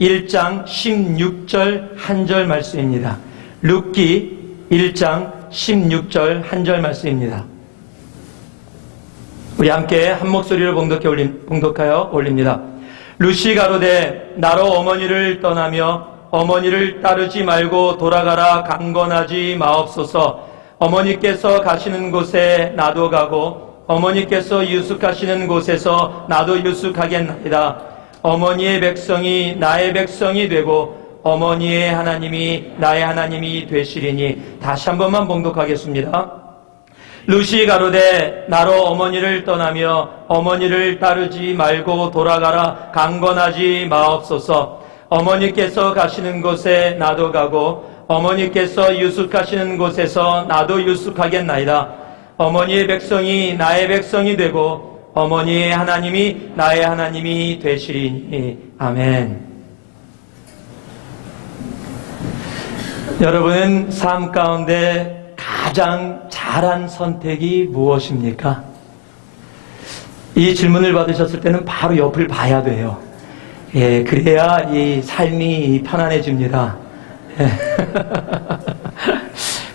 1장 16절 한 절 말씀입니다. 룻기 1장 16절 한 절 말씀입니다. 우리 함께 한 목소리로 봉독하여 올립니다. 룻이 가로되 나로 어머니를 떠나며 어머니를 따르지 말고 돌아가라 강건하지 마옵소서. 어머니께서 가시는 곳에 나도 가고 어머니께서 유숙하시는 곳에서 나도 유숙하겠나이다. 어머니의 백성이 나의 백성이 되고 어머니의 하나님이 나의 하나님이 되시리니. 다시 한 번만 봉독하겠습니다. 룻이 가로되 나로 어머니를 떠나며 어머니를 따르지 말고 돌아가라 강건하지 마옵소서. 어머니께서 가시는 곳에 나도 가고 어머니께서 유숙하시는 곳에서 나도 유숙하겠나이다. 어머니의 백성이 나의 백성이 되고 어머니의 하나님이 나의 하나님이 되시리니. 아멘. 여러분은 삶 가운데 가장 잘한 선택이 무엇입니까? 이 질문을 받으셨을 때는 바로 옆을 봐야 돼요. 예, 그래야 이 삶이 편안해집니다. 예.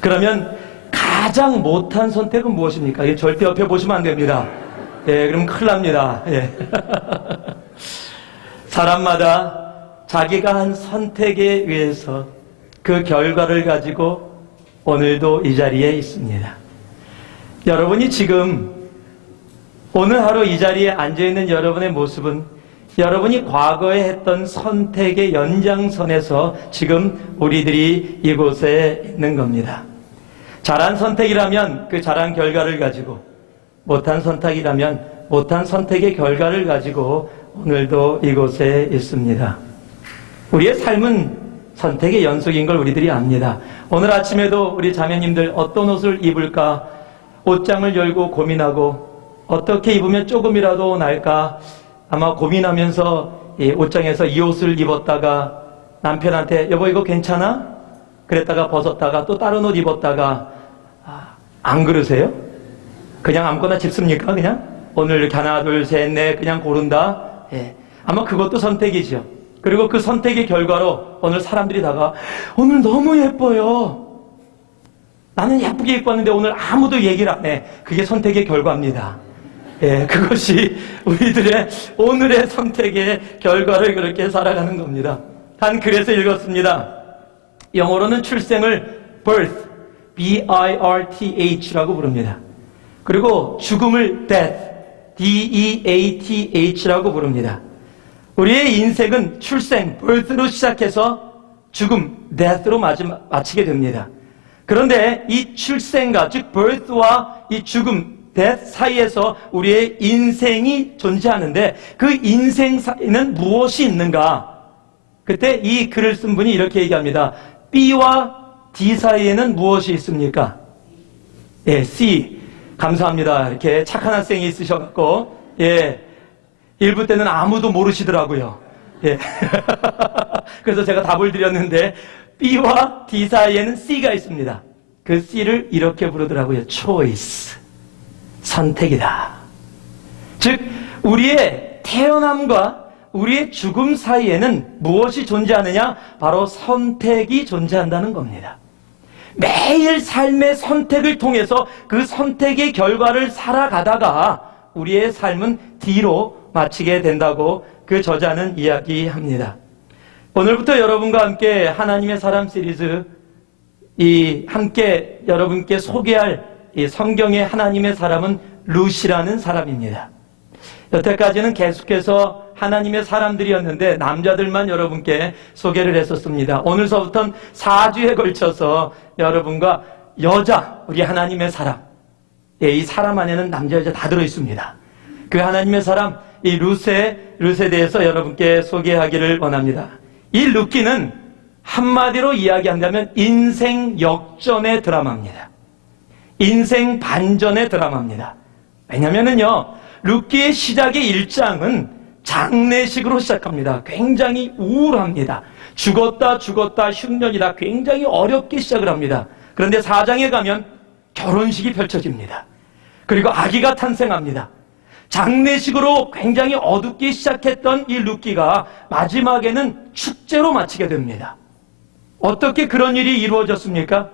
그러면 가장 못한 선택은 무엇입니까? 예, 절대 옆에 보시면 안 됩니다. 예, 그럼 큰일 납니다. 예. 사람마다 자기가 한 선택에 의해서 그 결과를 가지고 오늘도 이 자리에 있습니다. 여러분이 지금 오늘 하루 이 자리에 앉아있는 여러분의 모습은 여러분이 과거에 했던 선택의 연장선에서 지금 우리들이 이곳에 있는 겁니다. 잘한 선택이라면 그 잘한 결과를 가지고, 못한 선택이라면 못한 선택의 결과를 가지고 오늘도 이곳에 있습니다. 우리의 삶은 선택의 연속인 걸 우리들이 압니다. 오늘 아침에도 우리 자매님들 어떤 옷을 입을까 옷장을 열고 고민하고 어떻게 입으면 조금이라도 나을까 아마 고민하면서 이 옷장에서 이 옷을 입었다가 남편한테 여보 이거 괜찮아? 그랬다가 벗었다가 또 다른 옷 입었다가 안 그러세요? 그냥 아무거나 집습니까? 그냥 오늘 이렇게 하나 둘 셋 넷 그냥 고른다? 예. 아마 그것도 선택이죠. 그리고 그 선택의 결과로 오늘 사람들이 다가 오늘 너무 예뻐요. 나는 예쁘게 입고 왔는데 오늘 아무도 얘기를 안 해. 그게 선택의 결과입니다. 예, 그것이 우리들의 오늘의 선택의 결과를 그렇게 살아가는 겁니다. 단 그래서 읽었습니다. 영어로는 출생을 birth, B-I-R-T-H라고 부릅니다. 그리고 죽음을 death, D-E-A-T-H라고 부릅니다. 우리의 인생은 출생, birth로 시작해서 죽음, death로 마치게 됩니다. 그런데 이 출생과 즉 birth와 이 죽음, death 사이에서 우리의 인생이 존재하는데 그 인생 사이에는 무엇이 있는가? 그때 이 글을 쓴 분이 이렇게 얘기합니다. B와 D 사이에는 무엇이 있습니까? 예, C. 감사합니다. 이렇게 착한 학생이 있으셔갖고, 예. 1부 때는 아무도 모르시더라고요. 예. 그래서 제가 답을 드렸는데, B와 D 사이에는 C가 있습니다. 그 C를 이렇게 부르더라고요. choice. 선택이다. 즉, 우리의 태어남과 우리의 죽음 사이에는 무엇이 존재하느냐? 바로 선택이 존재한다는 겁니다. 매일 삶의 선택을 통해서 그 선택의 결과를 살아가다가 우리의 삶은 D로 마치게 된다고 그 저자는 이야기합니다. 오늘부터 여러분과 함께 하나님의 사람 시리즈 함께 여러분께 소개할 이 성경의 하나님의 사람은 룻이라는 사람입니다. 여태까지는 계속해서 하나님의 사람들이었는데 남자들만 여러분께 소개를 했었습니다. 오늘서부터는 4주에 걸쳐서 여러분과 여자, 우리 하나님의 사람, 이 사람 안에는 남자 여자 다 들어있습니다. 그 하나님의 사람 이 룻에 대해서 여러분께 소개하기를 원합니다. 이 룻기는 한마디로 이야기한다면 인생 역전의 드라마입니다. 인생 반전의 드라마입니다. 왜냐면은요, 룻기의 시작의 1장은 장례식으로 시작합니다. 굉장히 우울합니다. 죽었다 흉년이다. 굉장히 어렵게 시작을 합니다. 그런데 4장에 가면 결혼식이 펼쳐집니다. 그리고 아기가 탄생합니다. 장례식으로 굉장히 어둡게 시작했던 이 룻기가 마지막에는 축제로 마치게 됩니다. 어떻게 그런 일이 이루어졌습니까?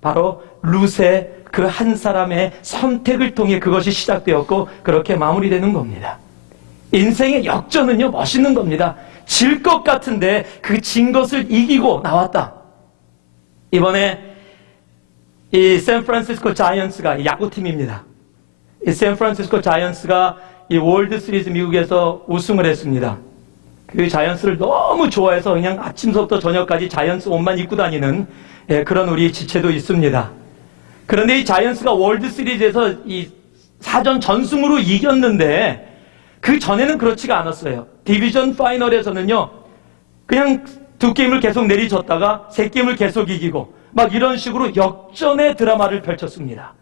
바로 룻의 그 한 사람의 선택을 통해 그것이 시작되었고 그렇게 마무리되는 겁니다. 인생의 역전은요, 멋있는 겁니다. 질 것 같은데 그 진 것을 이기고 나왔다. 이번에 이 샌프란시스코 자이언츠가 야구팀입니다. 이 샌프란시스코 자이언츠가 이 월드 시리즈 미국에서 우승을 했습니다. 그 자이언츠를 너무 좋아해서 그냥 아침부터 저녁까지 자이언츠 옷만 입고 다니는 그런 우리 지체도 있습니다. 그런데 이 자이언츠가 월드 시리즈에서 이 사전 전승으로 이겼는데 그 전에는 그렇지가 않았어요. 디비전 파이널에서는요, 그냥 두 게임을 계속 내리쳤다가 세 게임을 계속 이기고 막 이런 식으로 역전의 드라마를 펼쳤습니다.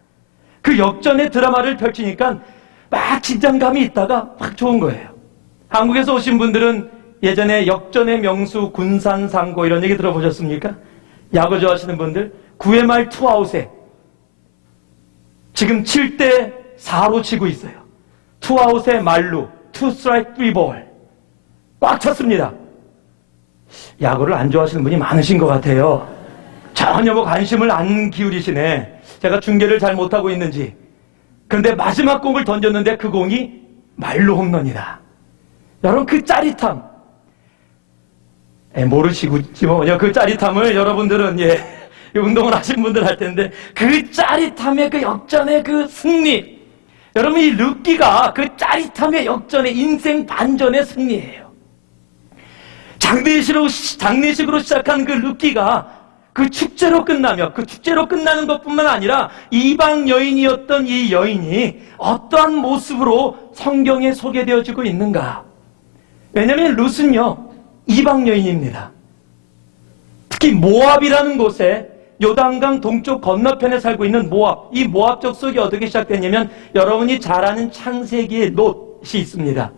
그 역전의 드라마를 펼치니까 막 긴장감이 있다가 막 좋은 거예요. 한국에서 오신 분들은 예전에 역전의 명수 군산상고 이런 얘기 들어보셨습니까? 야구 좋아하시는 분들 9회 말 투아웃에 지금 7대 4로 치고 있어요. 투아웃에 말루, 투 스트라이크, 3볼 꽉 찼습니다. 야구를 안 좋아하시는 분이 많으신 것 같아요. 전혀 뭐 관심을 안 기울이시네. 제가 중계를 잘 못하고 있는지. 그런데 마지막 공을 던졌는데 그 공이 말루 홈런이다. 여러분 그 짜릿함 모르시군요. 그 짜릿함을 여러분들은 운동을 하신 분들 할 텐데 그 짜릿함의 그 역전의 그 승리, 여러분 이 룻기가 그 짜릿함의 역전의 인생 반전의 승리예요. 장례식으로 시작한 그 룻기가 그 축제로 끝나며 그 축제로 끝나는 것뿐만 아니라 이방 여인이었던 이 여인이 어떠한 모습으로 성경에 소개되어지고 있는가. 왜냐하면 룻은요 이방 여인입니다. 특히 모압이라는 곳에 요단강 동쪽 건너편에 살고 있는 모압, 이 모압 족속이 어떻게 시작됐냐면 여러분이 잘 아는 창세기의 롯이 있습니다.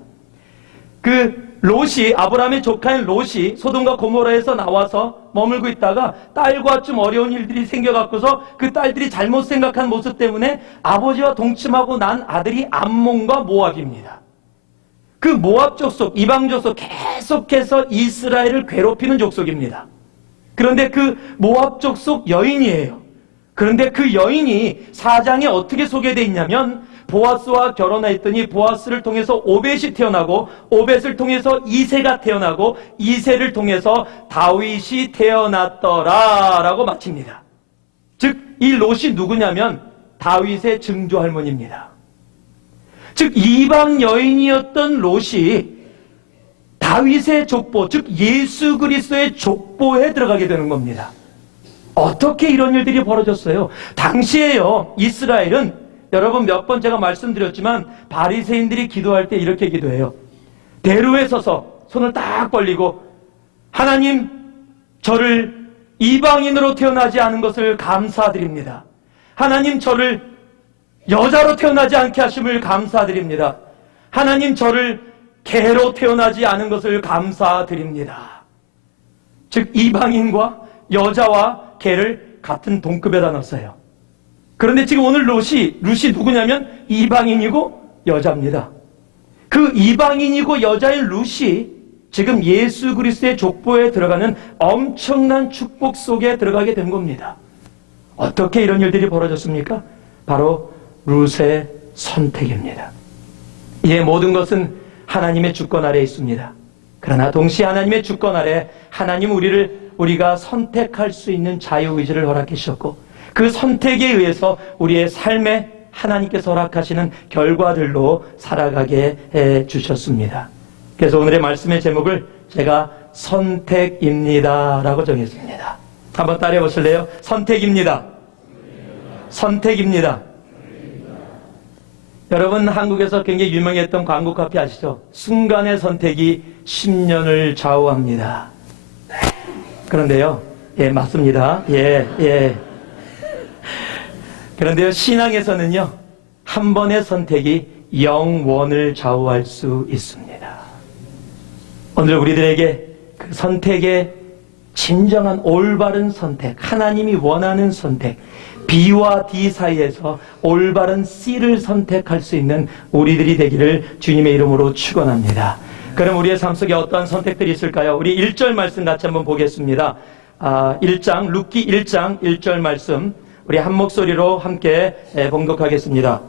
그 롯이, 아브라함의 조카인 롯이 소돔과 고모라에서 나와서 머물고 있다가 딸과 좀 어려운 일들이 생겨갖고서 그 딸들이 잘못 생각한 모습 때문에 아버지와 동침하고 난 아들이 암몬과 모압입니다. 그 모압 족속, 이방 족속 계속해서 이스라엘을 괴롭히는 족속입니다. 그런데 그 모압 족속 여인이에요. 그런데 그 여인이 4장에 어떻게 소개되어 있냐면 보아스와 결혼했더니 보아스를 통해서 오벳이 태어나고 오벳을 통해서 이새가 태어나고 이새를 통해서 다윗이 태어났더라 라고 마칩니다. 즉 이 롯이 누구냐면 다윗의 증조 할머니입니다. 즉 이방 여인이었던 롯이 다윗의 족보, 즉 예수 그리스도의 족보에 들어가게 되는 겁니다. 어떻게 이런 일들이 벌어졌어요? 당시에요 이스라엘은 여러분 몇 번 제가 말씀드렸지만 바리새인들이 기도할 때 이렇게 기도해요. 대로에 서서 손을 딱 벌리고 하나님 저를 이방인으로 태어나지 않은 것을 감사드립니다. 하나님 저를 여자로 태어나지 않게 하심을 감사드립니다. 하나님 저를 개로 태어나지 않은 것을 감사드립니다. 즉 이방인과 여자와 개를 같은 동급에다 놨어요. 그런데 지금 오늘 룻이 누구냐면 이방인이고 여자입니다. 그 이방인이고 여자인 룻이 지금 예수 그리스도의 족보에 들어가는 엄청난 축복 속에 들어가게 된 겁니다. 어떻게 이런 일들이 벌어졌습니까? 바로 룻의 선택입니다. 이 모든 것은 하나님의 주권 아래에 있습니다. 그러나 동시에 하나님의 주권 아래 하나님 우리가 선택할 수 있는 자유의지를 허락해 주셨고 그 선택에 의해서 우리의 삶에 하나님께서 허락하시는 결과들로 살아가게 해 주셨습니다. 그래서 오늘의 말씀의 제목을 제가 선택입니다 라고 정했습니다. 한번 따라해 보실래요? 선택입니다. 선택입니다. 여러분 한국에서 굉장히 유명했던 광고 카피 아시죠? 순간의 선택이 10년을 좌우합니다. 그런데요, 맞습니다. 그런데요, 신앙에서는요, 한 번의 선택이 영원을 좌우할 수 있습니다. 오늘 우리들에게 그 선택의 진정한 올바른 선택, 하나님이 원하는 선택, B와 D 사이에서 올바른 C를 선택할 수 있는 우리들이 되기를 주님의 이름으로 축원합니다. 그럼 우리의 삶 속에 어떠한 선택들이 있을까요? 우리 1절 말씀 같이 한번 보겠습니다. 1장, 룻기 1장 1절 말씀 우리 한 목소리로 함께 봉독하겠습니다.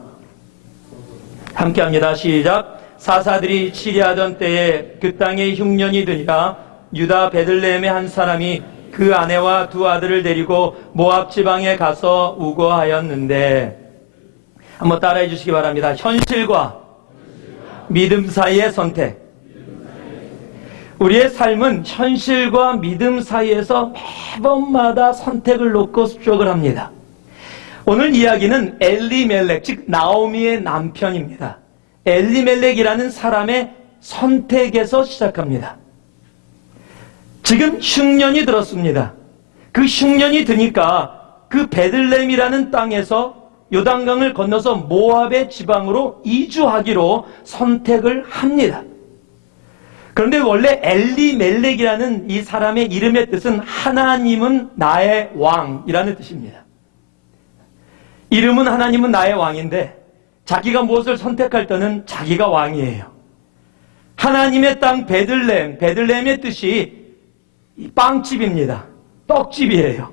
함께 합니다. 시작. 사사들이 치리하던 때에 그 땅에 흉년이 드니라 유다 베들레헴의 한 사람이 그 아내와 두 아들을 데리고 모압 지방에 가서 우거하였는데, 한번 따라해 주시기 바랍니다. 현실과 믿음 사이의 선택. 우리의 삶은 현실과 믿음 사이에서 매번마다 선택을 놓고 쫓을 합니다. 오늘 이야기는 엘리멜렉, 즉 나오미의 남편입니다. 엘리멜렉이라는 사람의 선택에서 시작합니다. 지금 흉년이 들었습니다. 그 흉년이 드니까 그 베들레헴이라는 땅에서 요단강을 건너서 모압의 지방으로 이주하기로 선택을 합니다. 그런데 원래 엘리멜렉이라는 이 사람의 이름의 뜻은 하나님은 나의 왕이라는 뜻입니다. 이름은 하나님은 나의 왕인데 자기가 무엇을 선택할 때는 자기가 왕이에요. 하나님의 땅 베들레헴, 베들레헴의 뜻이 빵집입니다. 떡집이에요.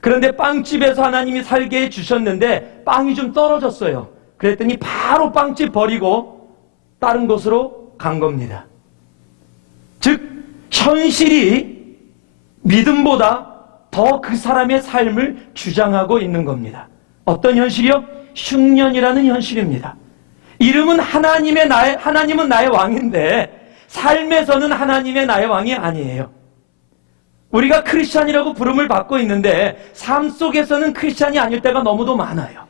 그런데 빵집에서 하나님이 살게 해주셨는데 빵이 좀 떨어졌어요. 그랬더니 바로 빵집 버리고 다른 곳으로 간 겁니다. 즉 현실이 믿음보다 더 그 사람의 삶을 주장하고 있는 겁니다. 어떤 현실이요? 흉년이라는 현실입니다. 이름은 하나님은 나의 왕인데 삶에서는 하나님의 나의 왕이 아니에요. 우리가 크리스찬이라고 부름을 받고 있는데 삶 속에서는 크리스찬이 아닐 때가 너무도 많아요.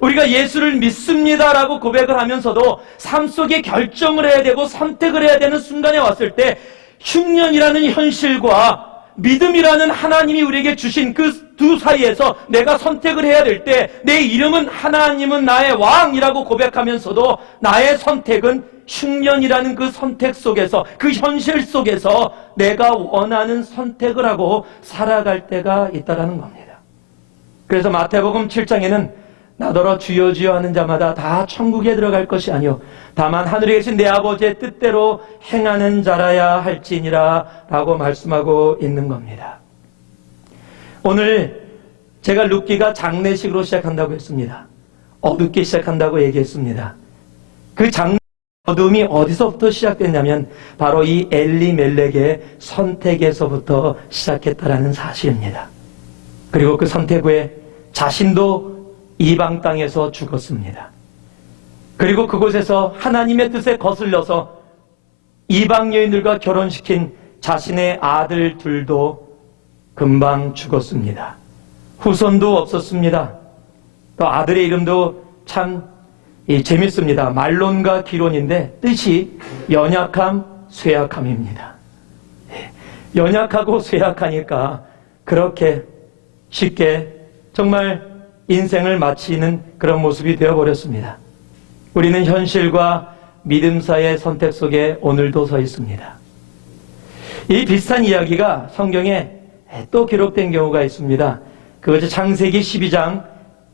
우리가 예수를 믿습니다라고 고백을 하면서도 삶 속에 결정을 해야 되고 선택을 해야 되는 순간에 왔을 때 흉년이라는 현실과 믿음이라는 하나님이 우리에게 주신 그 두 사이에서 내가 선택을 해야 될 때 내 이름은 하나님은 나의 왕이라고 고백하면서도 나의 선택은 흉년이라는 그 선택 속에서, 그 현실 속에서 내가 원하는 선택을 하고 살아갈 때가 있다는 겁니다. 그래서 마태복음 7장에는 나더러 주여 주여 하는 자마다 다 천국에 들어갈 것이 아니요 다만 하늘에 계신 내 아버지의 뜻대로 행하는 자라야 할지니라 라고 말씀하고 있는 겁니다. 오늘 제가 룻기가 장례식으로 시작한다고 했습니다. 어둡게 시작한다고 얘기했습니다. 그 어둠이 어디서부터 시작됐냐면 바로 이 엘리멜렉의 선택에서부터 시작했다라는 사실입니다. 그리고 그 선택 후에 자신도 이방 땅에서 죽었습니다. 그리고 그곳에서 하나님의 뜻에 거슬려서 이방 여인들과 결혼시킨 자신의 아들 둘도 금방 죽었습니다. 후손도 없었습니다. 또 아들의 이름도 참 재밌습니다. 말론과 기론인데 뜻이 연약함, 쇠약함입니다. 연약하고 쇠약하니까 그렇게 쉽게 정말 인생을 마치는 그런 모습이 되어버렸습니다. 우리는 현실과 믿음 사이의 선택 속에 오늘도 서 있습니다. 이 비슷한 이야기가 성경에 또 기록된 경우가 있습니다. 그것이 창세기 12장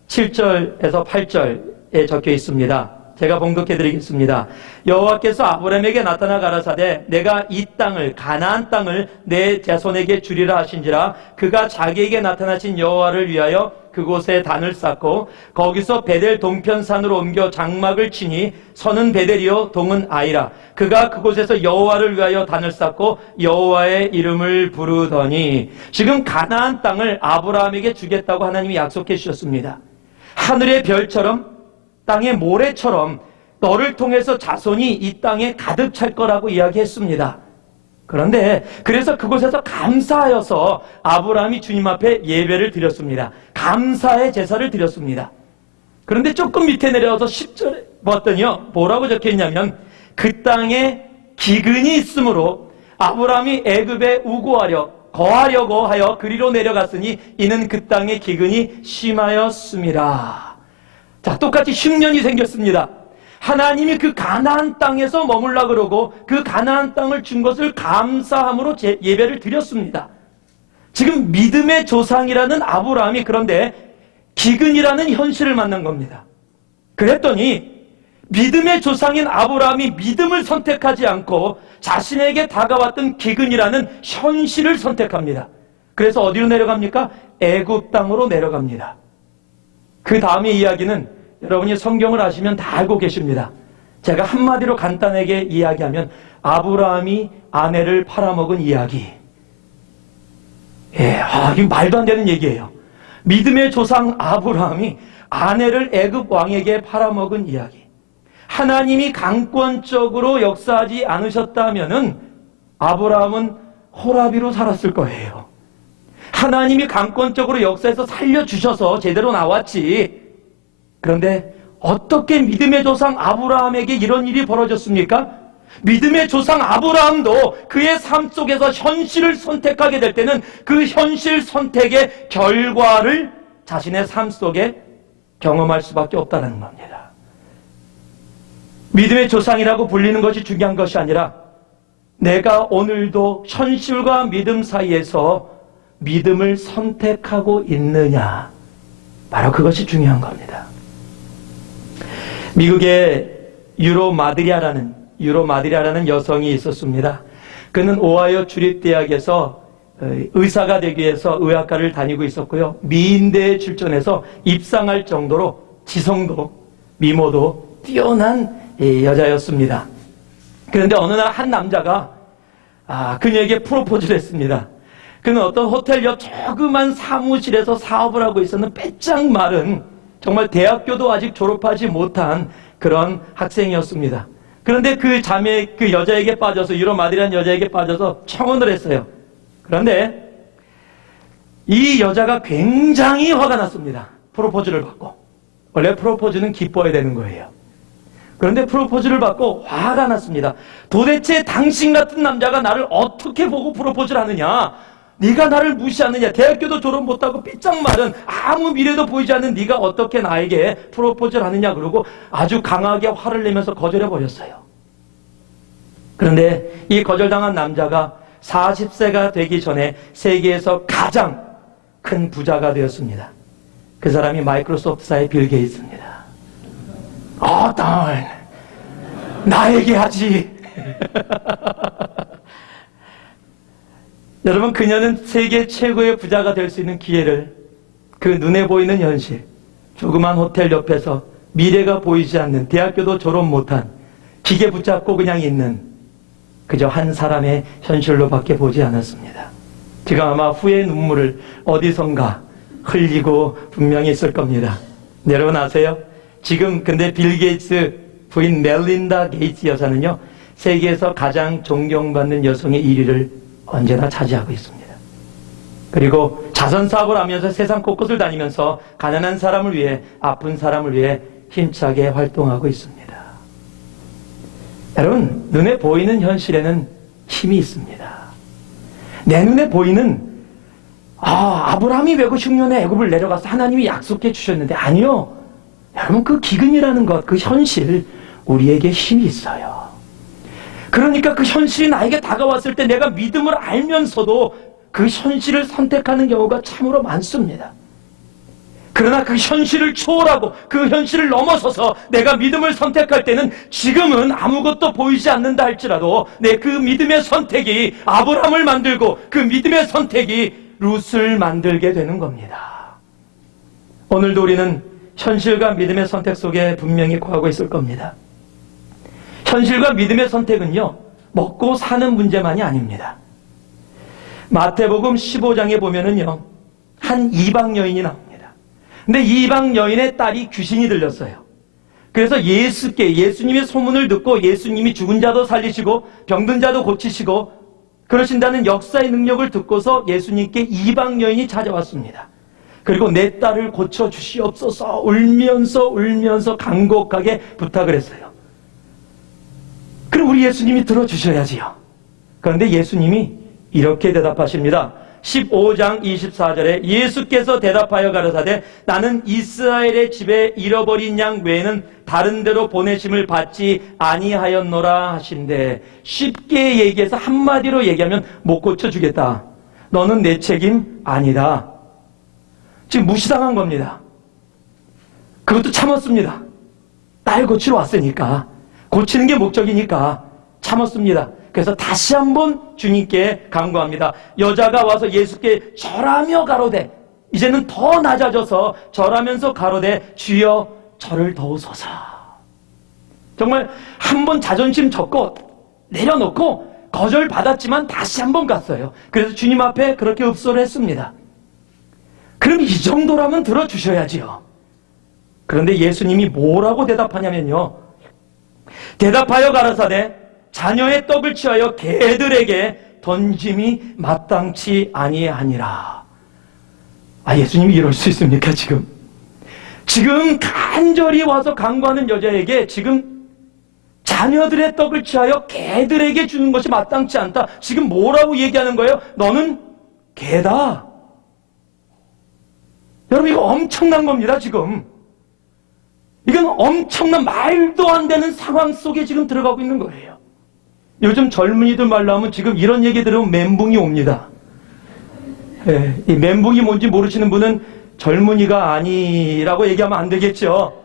7절에서 8절에 적혀 있습니다. 제가 봉독해 드리겠습니다. 여호와께서 아브라함에게 나타나 가라사대 내가 이 땅을 가나안 땅을 내 자손에게 주리라 하신지라 그가 자기에게 나타나신 여호와를 위하여 그곳에 단을 쌓고 거기서 베델 동편산으로 옮겨 장막을 치니 선은 베델이요 동은 아이라 그가 그곳에서 여호와를 위하여 단을 쌓고 여호와의 이름을 부르더니 지금 가나안 땅을 아브라함에게 주겠다고 하나님이 약속해 주셨습니다. 하늘의 별처럼 땅의 모래처럼 너를 통해서 자손이 이 땅에 가득 찰 거라고 이야기했습니다. 그런데 그래서 그곳에서 감사하여서 아브라함이 주님 앞에 예배를 드렸습니다. 감사의 제사를 드렸습니다. 그런데 조금 밑에 내려와서 10절에 봤더니요 뭐라고 적혀있냐면 그 땅에 기근이 있으므로 아브라함이 애굽에 거하려고 하여 그리로 내려갔으니 이는 그 땅에 기근이 심하였음이라. 자, 똑같이 흉년이 생겼습니다. 하나님이 그 가나안 땅에서 머물라 그러고 그 가나안 땅을 준 것을 감사함으로 예배를 드렸습니다. 지금 믿음의 조상이라는 아브라함이 그런데 기근이라는 현실을 만난 겁니다. 그랬더니 믿음의 조상인 아브라함이 믿음을 선택하지 않고 자신에게 다가왔던 기근이라는 현실을 선택합니다. 그래서 어디로 내려갑니까? 애굽 땅으로 내려갑니다. 그 다음의 이야기는 여러분이 성경을 아시면 다 알고 계십니다. 제가 한마디로 간단하게 이야기하면 아브라함이 아내를 팔아먹은 이야기. 이거 말도 안 되는 얘기예요. 믿음의 조상 아브라함이 아내를 애굽 왕에게 팔아먹은 이야기. 하나님이 강권적으로 역사하지 않으셨다면은 아브라함은 호라비로 살았을 거예요. 하나님이 강권적으로 역사해서 살려주셔서 제대로 나왔지. 그런데 어떻게 믿음의 조상 아브라함에게 이런 일이 벌어졌습니까? 믿음의 조상 아브라함도 그의 삶 속에서 현실을 선택하게 될 때는 그 현실 선택의 결과를 자신의 삶 속에 경험할 수밖에 없다는 겁니다. 믿음의 조상이라고 불리는 것이 중요한 것이 아니라 내가 오늘도 현실과 믿음 사이에서 믿음을 선택하고 있느냐, 바로 그것이 중요한 겁니다. 미국의 유로 마드리아라는 여성이 있었습니다. 그는 오하이오 주립대학에서 의사가 되기 위해서 의학과를 다니고 있었고요. 미인대에 출전해서 입상할 정도로 지성도 미모도 뛰어난 여자였습니다. 그런데 어느 날 한 남자가 그녀에게 프로포즈를 했습니다. 그는 어떤 호텔 옆 조그만 사무실에서 사업을 하고 있었는 빼짝 마른, 정말 대학교도 아직 졸업하지 못한 그런 학생이었습니다. 그런데 그 여자에게 빠져서, 유로 마드리아는 여자에게 빠져서 청혼을 했어요. 그런데 이 여자가 굉장히 화가 났습니다. 프로포즈를 받고. 원래 프로포즈는 기뻐야 되는 거예요. 그런데 프로포즈를 받고 화가 났습니다. 도대체 당신 같은 남자가 나를 어떻게 보고 프로포즈를 하느냐? 네가 나를 무시하느냐? 대학교도 졸업 못하고 삐짝 마른, 아무 미래도 보이지 않는 네가 어떻게 나에게 프로포즈를 하느냐? 그러고 아주 강하게 화를 내면서 거절해버렸어요. 그런데 이 거절당한 남자가 40세가 되기 전에 세계에서 가장 큰 부자가 되었습니다. 그 사람이 마이크로소프트사의 빌 게이츠입니다. 딸, 나에게 하지. 여러분, 그녀는 세계 최고의 부자가 될 수 있는 기회를, 그 눈에 보이는 현실, 조그만 호텔 옆에서 미래가 보이지 않는, 대학교도 졸업 못한, 기계 붙잡고 그냥 있는 그저 한 사람의 현실로밖에 보지 않았습니다. 지금 아마 후회의 눈물을 어디선가 흘리고 분명히 있을 겁니다. 여러분 아세요? 지금 근데 빌 게이츠 부인 멜린다 게이츠 여사는요, 세계에서 가장 존경받는 여성의 1위를 언제나 차지하고 있습니다. 그리고 자선 사업을 하면서 세상 곳곳을 다니면서 가난한 사람을 위해, 아픈 사람을 위해 힘차게 활동하고 있습니다. 여러분, 눈에 보이는 현실에는 힘이 있습니다. 내 눈에 보이는 아브라함이 왜 그 흉년에 애굽을 내려가서 하나님이 약속해 주셨는데, 아니요. 여러분, 그 기근이라는 것, 그 현실, 우리에게 힘이 있어요. 그러니까 그 현실이 나에게 다가왔을 때 내가 믿음을 알면서도 그 현실을 선택하는 경우가 참으로 많습니다. 그러나 그 현실을 초월하고 그 현실을 넘어서서 내가 믿음을 선택할 때는 지금은 아무것도 보이지 않는다 할지라도 내 그 믿음의 선택이 아브라함을 만들고 그 믿음의 선택이 룻을 만들게 되는 겁니다. 오늘도 우리는 현실과 믿음의 선택 속에 분명히 거하고 있을 겁니다. 현실과 믿음의 선택은요, 먹고 사는 문제만이 아닙니다. 마태복음 15장에 보면은요, 한 이방 여인이 나옵니다. 근데 이방 여인의 딸이 귀신이 들렸어요. 그래서 예수님의 소문을 듣고 예수님이 죽은 자도 살리시고 병든 자도 고치시고 그러신다는 역사의 능력을 듣고서 예수님께 이방 여인이 찾아왔습니다. 그리고 내 딸을 고쳐주시옵소서 울면서 간곡하게 부탁을 했어요. 그럼 우리 예수님이 들어주셔야지요. 그런데 예수님이 이렇게 대답하십니다. 15장 24절에 예수께서 대답하여 가라사대 나는 이스라엘의 집에 잃어버린 양 외에는 다른 데로 보내심을 받지 아니하였노라 하신데, 쉽게 얘기해서 한마디로 얘기하면 못 고쳐주겠다. 너는 내 책임 아니다. 지금 무시당한 겁니다. 그것도 참았습니다. 딸 고치러 왔으니까, 고치는 게 목적이니까 참았습니다. 그래서 다시 한번 주님께 간구합니다. 여자가 와서 예수께 절하며 가로되, 이제는 더 낮아져서 절하면서 가로되, 주여 저를 도우소서. 정말 한번 자존심 접고 내려놓고 거절받았지만 다시 한번 갔어요. 그래서 주님 앞에 그렇게 읍소를 했습니다. 그럼 이 정도라면 들어주셔야지요. 그런데 예수님이 뭐라고 대답하냐면요, 대답하여 가라사대 자녀의 떡을 취하여 개들에게 던짐이 마땅치 아니하니라. 예수님이 이럴 수 있습니까? 지금 간절히 와서 간구하는 여자에게 지금 자녀들의 떡을 취하여 개들에게 주는 것이 마땅치 않다. 지금 뭐라고 얘기하는 거예요? 너는 개다. 여러분, 이거 엄청난 겁니다. 지금 이건 엄청난 말도 안 되는 상황 속에 지금 들어가고 있는 거예요. 요즘 젊은이들 말로 하면 지금 이런 얘기 들으면 멘붕이 옵니다. 이 멘붕이 뭔지 모르시는 분은 젊은이가 아니라고 얘기하면 안 되겠죠.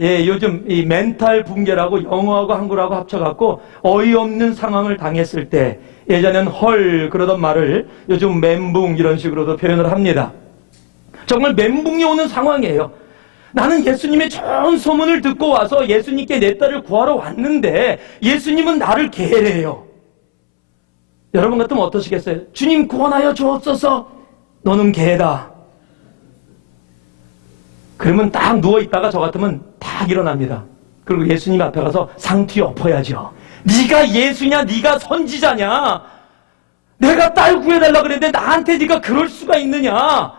요즘 이 멘탈 붕괴라고 영어하고 한국어하고 합쳐갖고 어이없는 상황을 당했을 때, 예전엔 헐 그러던 말을 요즘 멘붕 이런 식으로도 표현을 합니다. 정말 멘붕이 오는 상황이에요. 나는 예수님의 좋은 소문을 듣고 와서 예수님께 내 딸을 구하러 왔는데 예수님은 나를 개래요. 여러분 같으면 어떠시겠어요? 주님 구원하여 주옵소서. 너는 개다. 그러면 딱 누워있다가 저 같으면 딱 일어납니다. 그리고 예수님 앞에 가서 상투 엎어야죠. 네가 예수냐? 네가 선지자냐? 내가 딸 구해달라 그랬는데 나한테 네가 그럴 수가 있느냐?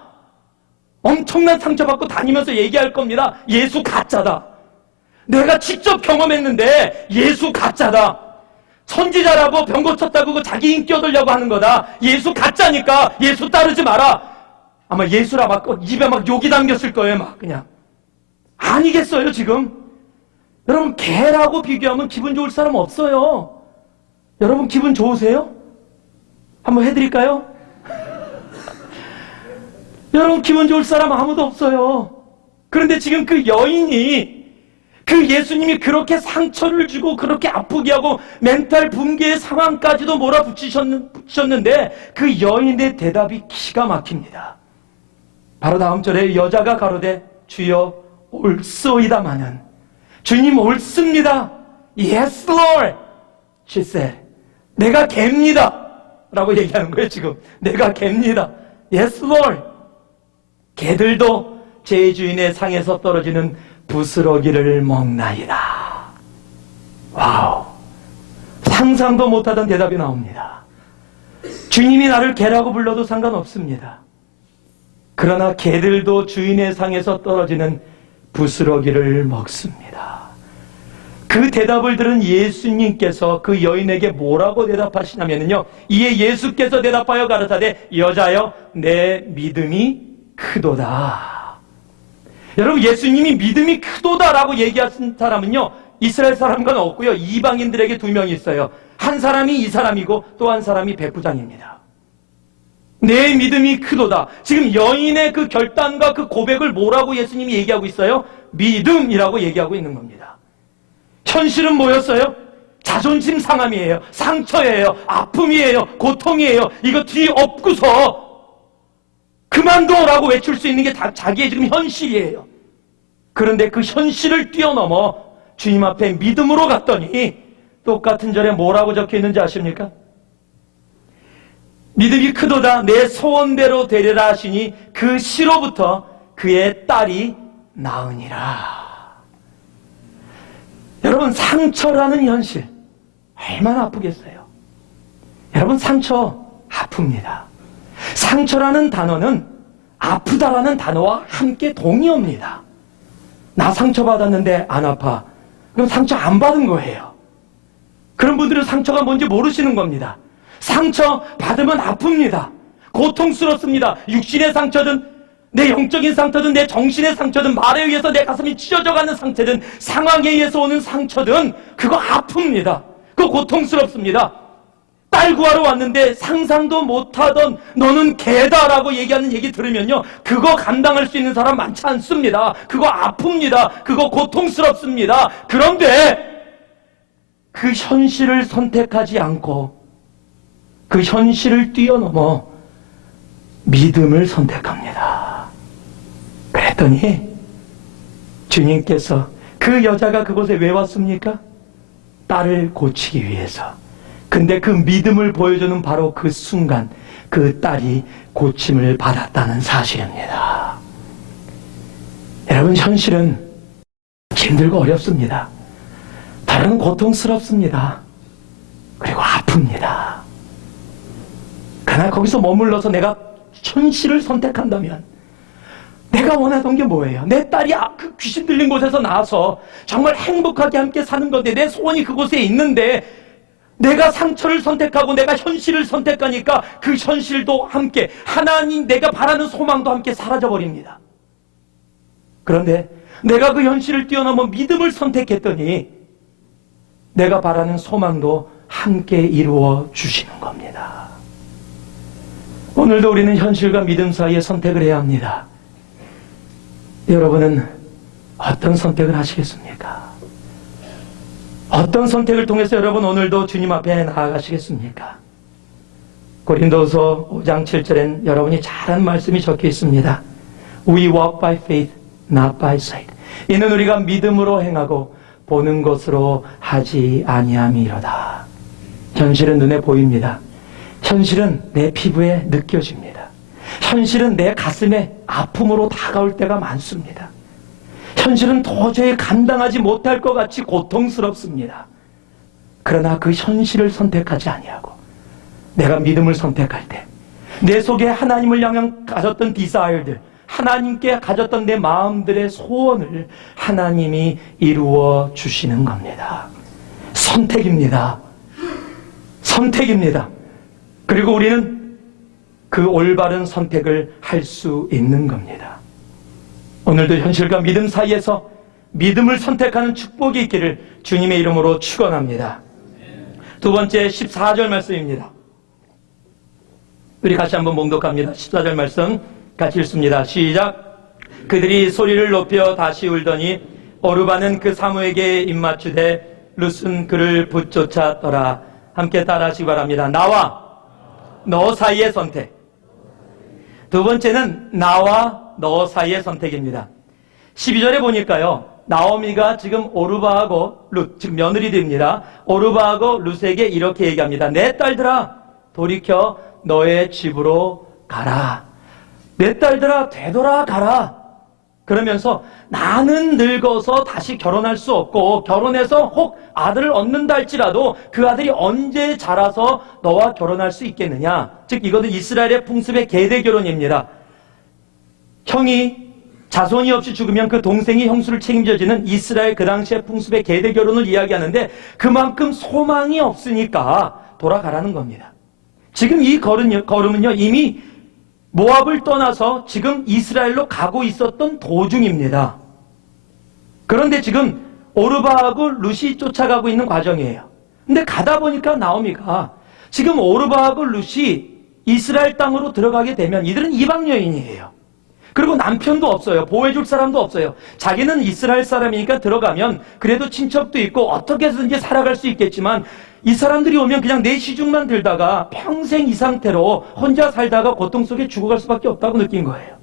엄청난 상처받고 다니면서 얘기할 겁니다. 예수 가짜다. 내가 직접 경험했는데 예수 가짜다. 선지자라고 병 고쳤다고 그거 자기 인기 얻으려고 하는 거다. 예수 가짜니까 예수 따르지 마라. 아마 예수라 막 입에 막 욕이 담겼을 거예요. 막 그냥. 아니겠어요 지금? 여러분, 개라고 비교하면 기분 좋을 사람 없어요. 여러분 기분 좋으세요? 한번 해드릴까요? 여러분 기분 좋을 사람 아무도 없어요. 그런데 지금 그 여인이, 그 예수님이 그렇게 상처를 주고 그렇게 아프게 하고 멘탈 붕괴의 상황까지도 몰아붙이셨는데 그 여인의 대답이 기가 막힙니다. 바로 다음 절에 여자가 가로되 주여 옳소이다마는, 주님 옳습니다. Yes Lord, she said. 내가 개입니다 라고 얘기하는 거예요. 지금 내가 개입니다. Yes Lord. 개들도 제 주인의 상에서 떨어지는 부스러기를 먹나이다. 와우, 상상도 못하던 대답이 나옵니다. 주님이 나를 개라고 불러도 상관없습니다. 그러나 개들도 주인의 상에서 떨어지는 부스러기를 먹습니다. 그 대답을 들은 예수님께서 그 여인에게 뭐라고 대답하시냐면요, 이에 예수께서 대답하여 가라사대 여자여 내 믿음이 크도다. 여러분, 예수님이 믿음이 크도다라고 얘기하신 사람은요, 이스라엘 사람과는 없고요, 이방인들에게 두 명이 있어요. 한 사람이 이 사람이고 또 한 사람이 백부장입니다. 내 믿음이 크도다. 지금 여인의 그 결단과 그 고백을 뭐라고 예수님이 얘기하고 있어요? 믿음이라고 얘기하고 있는 겁니다. 현실은 뭐였어요? 자존심 상함이에요. 상처예요. 아픔이에요. 고통이에요. 이거 뒤엎고서 그만둬라고 외칠 수 있는 게 자기의 지금 현실이에요. 그런데 그 현실을 뛰어넘어 주님 앞에 믿음으로 갔더니 똑같은 절에 뭐라고 적혀 있는지 아십니까? 믿음이 크도다. 내 소원대로 되리라 하시니 그 시로부터 그의 딸이 나으니라. 여러분, 상처라는 현실 얼마나 아프겠어요? 여러분, 상처 아픕니다. 상처라는 단어는 아프다라는 단어와 함께 동의어입니다. 나 상처받았는데 안 아파. 그럼 상처 안 받은 거예요. 그런 분들은 상처가 뭔지 모르시는 겁니다. 상처 받으면 아픕니다. 고통스럽습니다. 육신의 상처든 내 영적인 상처든 내 정신의 상처든 말에 의해서 내 가슴이 찢어져가는 상처든 상황에 의해서 오는 상처든 그거 아픕니다. 그거 고통스럽습니다. 딸 구하러 왔는데 상상도 못하던 너는 개다라고 얘기하는 얘기 들으면요, 그거 감당할 수 있는 사람 많지 않습니다. 그거 아픕니다. 그거 고통스럽습니다. 그런데 그 현실을 선택하지 않고 그 현실을 뛰어넘어 믿음을 선택합니다. 그랬더니 주님께서 그 여자가 그곳에 왜 왔습니까? 딸을 고치기 위해서. 근데 그 믿음을 보여주는 바로 그 순간 그 딸이 고침을 받았다는 사실입니다. 여러분, 현실은 힘들고 어렵습니다. 다른 고통스럽습니다. 그리고 아픕니다. 그러나 거기서 머물러서 내가 현실을 선택한다면 내가 원하던 게 뭐예요? 내 딸이 그 귀신 들린 곳에서 나와서 정말 행복하게 함께 사는 건데, 내 소원이 그곳에 있는데 내가 상처를 선택하고 내가 현실을 선택하니까 그 현실도 함께, 하나님 내가 바라는 소망도 함께 사라져버립니다. 그런데 내가 그 현실을 뛰어넘어 믿음을 선택했더니 내가 바라는 소망도 함께 이루어 주시는 겁니다. 오늘도 우리는 현실과 믿음 사이에 선택을 해야 합니다. 여러분은 어떤 선택을 하시겠습니까? 어떤 선택을 통해서 여러분 오늘도 주님 앞에 나아가시겠습니까? 고린도서 5장 7절엔 여러분이 잘 아는 말씀이 적혀 있습니다. We walk by faith, not by sight. 이는 우리가 믿음으로 행하고 보는 것으로 하지 아니함이로다. 현실은 눈에 보입니다. 현실은 내 피부에 느껴집니다. 현실은 내 가슴에 아픔으로 다가올 때가 많습니다. 현실은 도저히 감당하지 못할 것 같이 고통스럽습니다. 그러나 그 현실을 선택하지 아니하고 내가 믿음을 선택할 때 내 속에 하나님을 향한 가졌던 디자이어들, 하나님께 가졌던 내 마음들의 소원을 하나님이 이루어 주시는 겁니다. 선택입니다. 선택입니다. 그리고 우리는 그 올바른 선택을 할 수 있는 겁니다. 오늘도 현실과 믿음 사이에서 믿음을 선택하는 축복이 있기를 주님의 이름으로 축원합니다. 두 번째 14절 말씀입니다. 우리 같이 한번 봉독합니다. 14절 말씀 같이 읽습니다. 시작. 그들이 소리를 높여 다시 울더니 오르바는 그 사무에게 입맞추되 룻은 그를 붙쫓았더라. 함께 따라하시기 바랍니다. 나와 너 사이의 선택. 두 번째는 나와 너 사이의 선택입니다. 12절에 보니까요, 나오미가 지금 오르바하고 룻, 즉 며느리들입니다. 오르바하고 룻에게 이렇게 얘기합니다. 내 딸들아, 돌이켜 너의 집으로 가라. 내 딸들아, 되돌아가라. 그러면서 나는 늙어서 다시 결혼할 수 없고, 결혼해서 혹 아들을 얻는다 할지라도 그 아들이 언제 자라서 너와 결혼할 수 있겠느냐. 즉 이것은 이스라엘의 풍습의 계대 결혼입니다. 형이 자손이 없이 죽으면 그 동생이 형수를 책임져지는 이스라엘 그 당시의 풍습의 계대 결혼을 이야기하는데, 그만큼 소망이 없으니까 돌아가라는 겁니다. 지금 이 걸음은요 이미 모압을 떠나서 지금 이스라엘로 가고 있었던 도중입니다. 그런데 지금 오르바하고 룻이 쫓아가고 있는 과정이에요. 근데 가다 보니까 나오미가 지금 오르바하고 룻이 이스라엘 땅으로 들어가게 되면 이들은 이방 여인이에요. 그리고 남편도 없어요. 보호해줄 사람도 없어요. 자기는 이스라엘 사람이니까 들어가면 그래도 친척도 있고 어떻게 해서든지 살아갈 수 있겠지만, 이 사람들이 오면 그냥 내 시중만 들다가 평생 이 상태로 혼자 살다가 고통 속에 죽어갈 수밖에 없다고 느낀 거예요.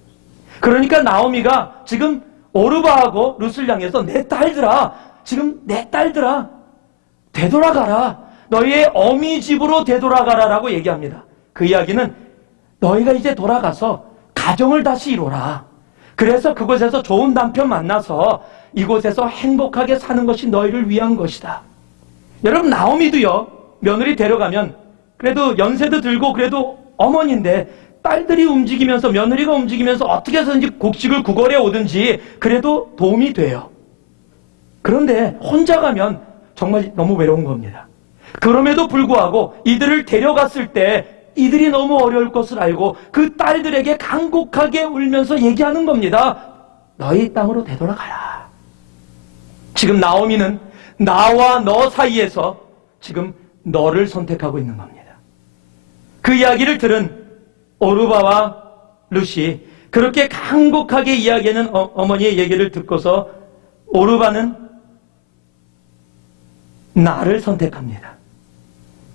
그러니까 나오미가 지금 오르바하고 룻을 향해서 내 딸들아, 지금 내 딸들아, 되돌아가라. 너희의 어미 집으로 되돌아가라라고 얘기합니다. 그 이야기는 너희가 이제 돌아가서 가정을 다시 이루라. 그래서 그곳에서 좋은 남편 만나서 이곳에서 행복하게 사는 것이 너희를 위한 것이다. 여러분, 나오미도요, 며느리 데려가면 그래도 연세도 들고 그래도 어머니인데 딸들이 움직이면서, 며느리가 움직이면서 어떻게 해서든지 곡식을 구걸해 오든지 그래도 도움이 돼요. 그런데 혼자 가면 정말 너무 외로운 겁니다. 그럼에도 불구하고 이들을 데려갔을 때 이들이 너무 어려울 것을 알고 그 딸들에게 간곡하게 울면서 얘기하는 겁니다. 너희 땅으로 되돌아가라. 지금 나오미는 나와 너 사이에서 지금 너를 선택하고 있는 겁니다. 그 이야기를 들은 오르바와 룻이 그렇게 간곡하게 이야기하는 어머니의 얘기를 듣고서 오르바는 나를 선택합니다.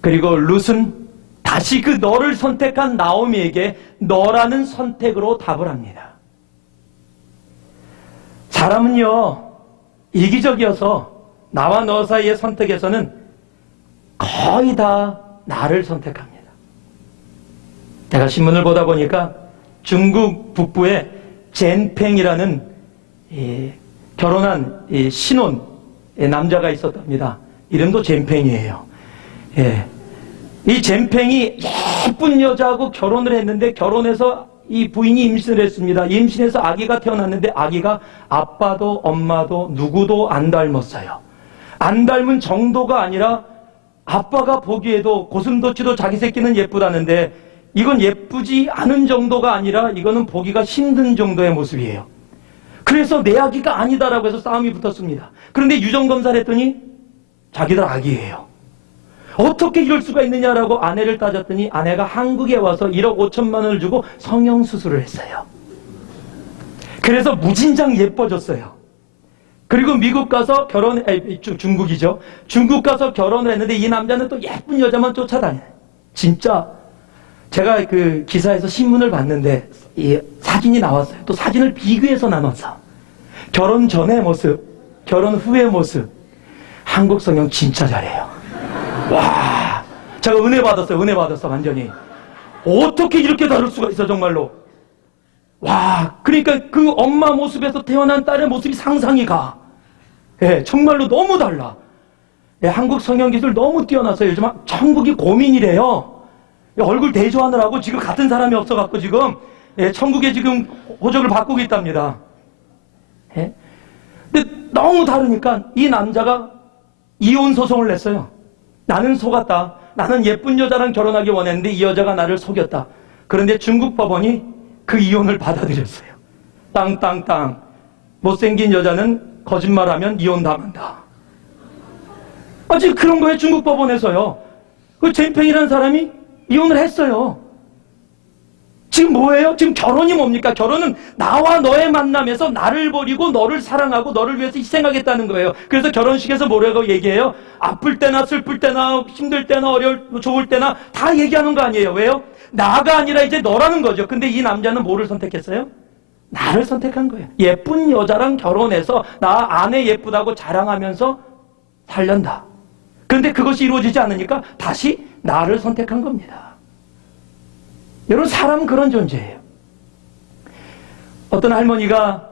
그리고 룻은 다시 그 너를 선택한 나오미에게 너라는 선택으로 답을 합니다. 사람은요, 이기적이어서 나와 너 사이의 선택에서는 거의 다 나를 선택합니다. 제가 신문을 보다 보니까 중국 북부에 젠팽이라는 결혼한 신혼 남자가 있었답니다. 이름도 젠팽이에요. 이 젠팽이 예쁜 여자하고 결혼을 했는데 결혼해서 이 부인이 임신을 했습니다. 임신해서 아기가 태어났는데 아기가 아빠도 엄마도 누구도 안 닮았어요. 안 닮은 정도가 아니라 아빠가 보기에도 고슴도치도 자기 새끼는 예쁘다는데 이건 예쁘지 않은 정도가 아니라 이거는 보기가 힘든 정도의 모습이에요. 그래서 내 아기가 아니다라고 해서 싸움이 붙었습니다. 그런데 유전검사를 했더니 자기들 아기예요. 어떻게 이럴 수가 있느냐라고 아내를 따졌더니 아내가 한국에 와서 1억 5천만 원을 주고 성형수술을 했어요. 그래서 무진장 예뻐졌어요. 그리고 미국 가서 중국이죠. 중국 가서 결혼을 했는데 이 남자는 또 예쁜 여자만 쫓아다녀요. 진짜 제가 그 기사에서 신문을 봤는데 이 사진이 나왔어요. 또 사진을 비교해서 나눴어. 결혼 전의 모습, 결혼 후의 모습. 한국 성형 진짜 잘해요. 와, 제가 은혜 받았어요. 은혜 받았어, 완전히. 어떻게 이렇게 다를 수가 있어, 정말로. 와, 그러니까 그 엄마 모습에서 태어난 딸의 모습이 상상이 가. 정말로 너무 달라. 한국 성형 기술 너무 뛰어나서 요즘 천국이 고민이래요. 얼굴 대조하느라고 지금 같은 사람이 없어갖고 지금 천국에 지금 호적을 바꾸고 있답니다. 근데 너무 다르니까 이 남자가 이혼 소송을 냈어요. 나는 속았다. 나는 예쁜 여자랑 결혼하기 원했는데 이 여자가 나를 속였다. 그런데 중국 법원이 그 이혼을 받아들였어요. 땅땅땅. 못생긴 여자는 거짓말하면 이혼당한다. 지금 그런 거예요. 중국 법원에서요. 그 젠팽이라는 사람이 이혼을 했어요. 지금 뭐예요? 지금 결혼이 뭡니까? 결혼은 나와 너의 만남에서 나를 버리고 너를 사랑하고 너를 위해서 희생하겠다는 거예요. 그래서 결혼식에서 뭐라고 얘기해요? 아플 때나 슬플 때나 힘들 때나 좋을 때나 다 얘기하는 거 아니에요. 왜요? 나가 아니라 이제 너라는 거죠. 근데 이 남자는 뭐를 선택했어요? 나를 선택한 거예요. 예쁜 여자랑 결혼해서 나 아내 예쁘다고 자랑하면서 살련다. 그런데 그것이 이루어지지 않으니까 다시 나를 선택한 겁니다. 여러분, 사람은 그런 존재예요. 어떤 할머니가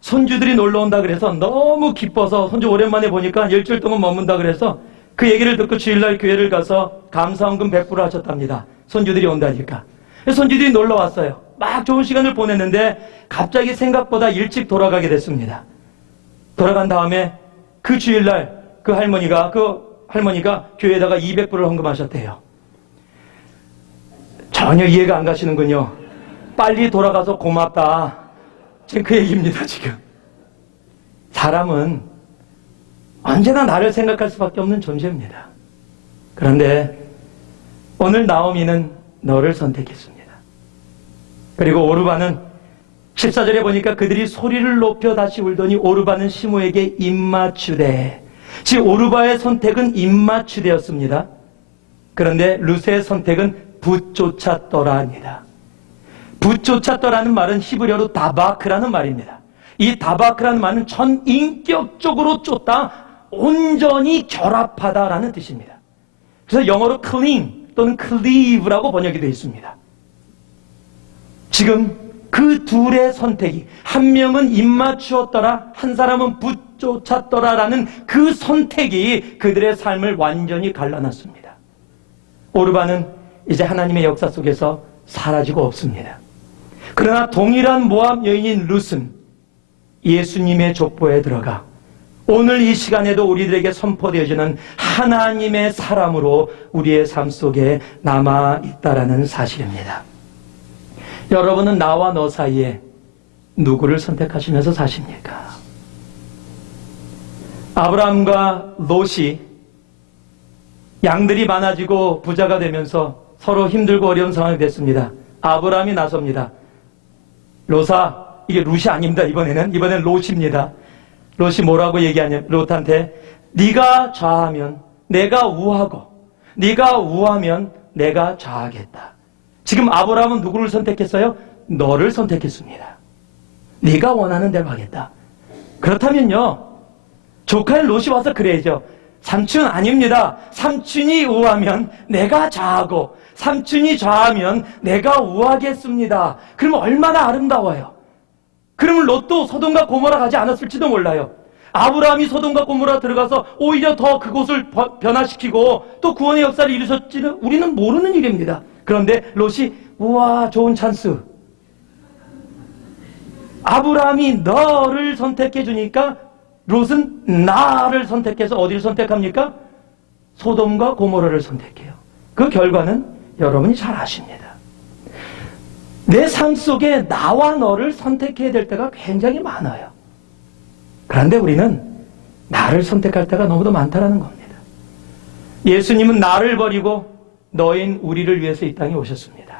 손주들이 놀러 온다 그래서 너무 기뻐서 손주 오랜만에 보니까 일주일 동안 머문다 그래서 그 얘기를 듣고 주일날 교회를 가서 감사원금 100불을 하셨답니다. 손주들이 온다니까. 손주들이 놀러 왔어요. 막 좋은 시간을 보냈는데 갑자기 생각보다 일찍 돌아가게 됐습니다. 돌아간 다음에 그 주일날 그 할머니가 교회에다가 200불을 헌금하셨대요. 전혀 이해가 안 가시는군요. 빨리 돌아가서 고맙다. 지금 그 얘기입니다, 지금. 사람은 언제나 나를 생각할 수밖에 없는 존재입니다. 그런데 오늘 나오미는 너를 선택했습니다. 그리고 오르바는 14절에 보니까 그들이 소리를 높여 다시 울더니 오르바는 시므에게 입맞추되. 즉 오르바의 선택은 입맞추되었습니다. 그런데 룻의 선택은 붙쫓았더라입니다. 붙쫓았더라는 말은 히브리어로 다바크라는 말입니다. 이 다바크라는 말은 전인격적으로 쫓다, 온전히 결합하다라는 뜻입니다. 그래서 영어로 cling 또는 cleave라고 번역이 되어 있습니다. 지금 그 둘의 선택이, 한 명은 입맞추었더라, 한 사람은 붙쫓았더라라는 그 선택이 그들의 삶을 완전히 갈라놨습니다. 오르바는 이제 하나님의 역사 속에서 사라지고 없습니다. 그러나 동일한 모압 여인인 룻은 예수님의 족보에 들어가 오늘 이 시간에도 우리들에게 선포되어지는 하나님의 사람으로 우리의 삶 속에 남아있다라는 사실입니다. 여러분은 나와 너 사이에 누구를 선택하시면서 사십니까? 아브라함과 롯이 양들이 많아지고 부자가 되면서 서로 힘들고 어려운 상황이 됐습니다. 아브라함이 나섭니다. 롯아, 이게 룻이 아닙니다. 이번에는 롯입니다. 롯이 뭐라고 얘기하냐, 롯한테 네가 좌하면 내가 우하고 네가 우하면 내가 좌하겠다. 지금 아브라함은 누구를 선택했어요? 너를 선택했습니다. 네가 원하는 대로 하겠다. 그렇다면요, 조카인 롯이 와서 그래야죠. 삼촌 아닙니다. 삼촌이 우하면 내가 좌하고 삼촌이 좌하면 내가 우하겠습니다. 그러면 얼마나 아름다워요. 그러면 롯도 소돔과 고모라 가지 않았을지도 몰라요. 아브라함이 소돔과 고모라 들어가서 오히려 더 그곳을 변화시키고 또 구원의 역사를 이루셨지는 우리는 모르는 일입니다. 그런데 롯이 우와, 좋은 찬스. 아브라함이 너를 선택해 주니까 롯은 나를 선택해서 어디를 선택합니까? 소돔과 고모라를 선택해요. 그 결과는 여러분이 잘 아십니다. 내 삶 속에 나와 너를 선택해야 될 때가 굉장히 많아요. 그런데 우리는 나를 선택할 때가 너무도 많다는 겁니다. 예수님은 나를 버리고 너인 우리를 위해서 이 땅에 오셨습니다.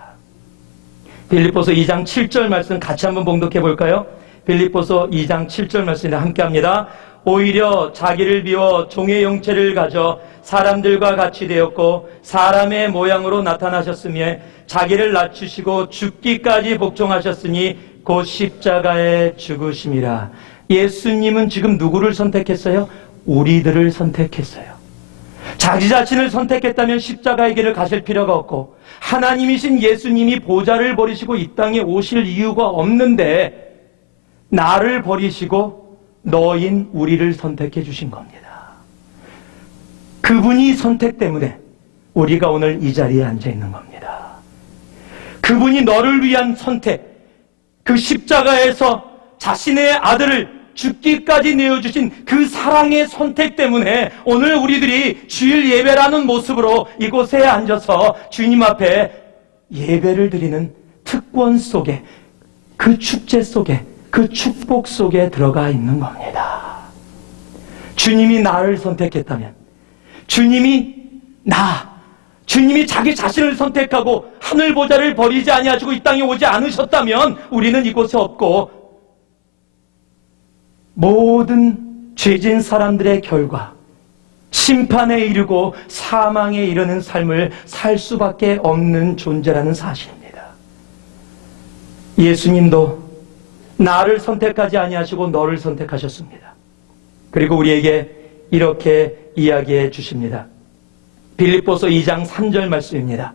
빌립보서 2장 7절 말씀 같이 한번 봉독해 볼까요? 빌립보서 2장 7절 말씀 함께 합니다. 오히려 자기를 비워 종의 형체를 가져 사람들과 같이 되었고 사람의 모양으로 나타나셨으며 자기를 낮추시고 죽기까지 복종하셨으니 곧 십자가에 죽으심이라. 예수님은 지금 누구를 선택했어요? 우리들을 선택했어요. 자기 자신을 선택했다면 십자가의 길을 가실 필요가 없고 하나님이신 예수님이 보좌를 버리시고 이 땅에 오실 이유가 없는데 나를 버리시고 너인 우리를 선택해 주신 겁니다. 그분이 선택 때문에 우리가 오늘 이 자리에 앉아 있는 겁니다. 그분이 너를 위한 선택, 그 십자가에서 자신의 아들을 죽기까지 내어주신 그 사랑의 선택 때문에 오늘 우리들이 주일 예배라는 모습으로 이곳에 앉아서 주님 앞에 예배를 드리는 특권 속에, 그 축제 속에, 그 축복 속에 들어가 있는 겁니다. 주님이 나를 선택했다면, 주님이 자기 자신을 선택하고 하늘 보좌를 버리지 아니하시고 이 땅에 오지 않으셨다면 우리는 이곳에 없고 모든 죄진 사람들의 결과, 심판에 이르고 사망에 이르는 삶을 살 수밖에 없는 존재라는 사실입니다. 예수님도 나를 선택하지 아니하시고 너를 선택하셨습니다. 그리고 우리에게 이렇게 이야기해 주십니다. 빌립보서 2장 3절 말씀입니다.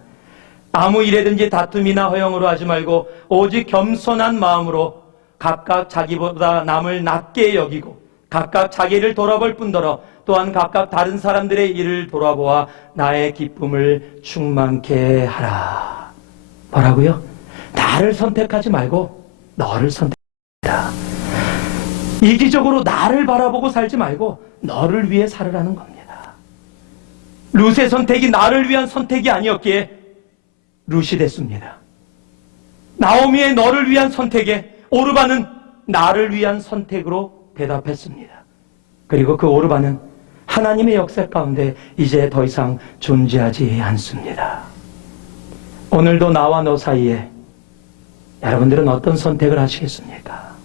아무 일에든지 다툼이나 허영으로 하지 말고 오직 겸손한 마음으로 각각 자기보다 남을 낮게 여기고 각각 자기를 돌아볼 뿐더러 또한 각각 다른 사람들의 일을 돌아보아 나의 기쁨을 충만케 하라. 뭐라고요? 나를 선택하지 말고 너를 선택하라. 이기적으로 나를 바라보고 살지 말고 너를 위해 살으라는 겁니다. 룻의 선택이 나를 위한 선택이 아니었기에 룻이 됐습니다. 나오미의 너를 위한 선택에 오르바는 나를 위한 선택으로 대답했습니다. 그리고 그 오르바는 하나님의 역사 가운데 이제 더 이상 존재하지 않습니다. 오늘도 나와 너 사이에 여러분들은 어떤 선택을 하시겠습니까?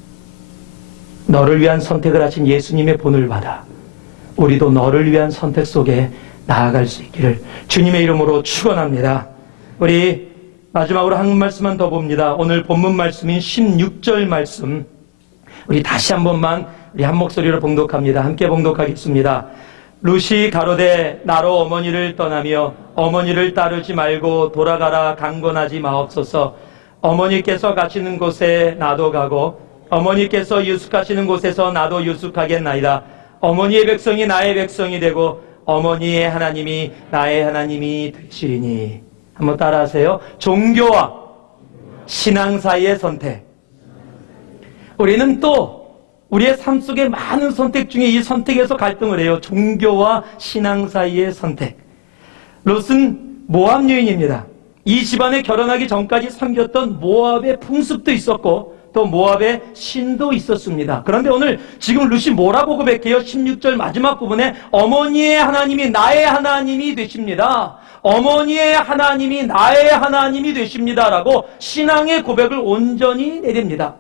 너를 위한 선택을 하신 예수님의 본을 받아 우리도 너를 위한 선택 속에 나아갈 수 있기를 주님의 이름으로 축원합니다. 우리 마지막으로 한 말씀만 더 봅니다. 오늘 본문 말씀인 16절 말씀 우리 다시 한 번만 우리 한 목소리로 봉독합니다. 함께 봉독하겠습니다. 룻이 가로되 나로 어머니를 떠나며 어머니를 따르지 말고 돌아가라 강권하지 마옵소서. 어머니께서 가시는 곳에 나도 가고 어머니께서 유숙하시는 곳에서 나도 유숙하겠나이다. 어머니의 백성이 나의 백성이 되고 어머니의 하나님이 나의 하나님이 되시리니. 한번 따라하세요. 종교와 신앙 사이의 선택. 우리는 또 우리의 삶 속에 많은 선택 중에 이 선택에서 갈등을 해요. 종교와 신앙 사이의 선택. 롯은 모압 여인입니다. 이 집안에 결혼하기 전까지 섬겼던 모압의 풍습도 있었고 또 모압의 신도 있었습니다. 그런데 오늘 지금 룻이 뭐라고 고백해요? 16절 마지막 부분에 어머니의 하나님이 나의 하나님이 되십니다. 어머니의 하나님이 나의 하나님이 되십니다라고 신앙의 고백을 온전히 내립니다.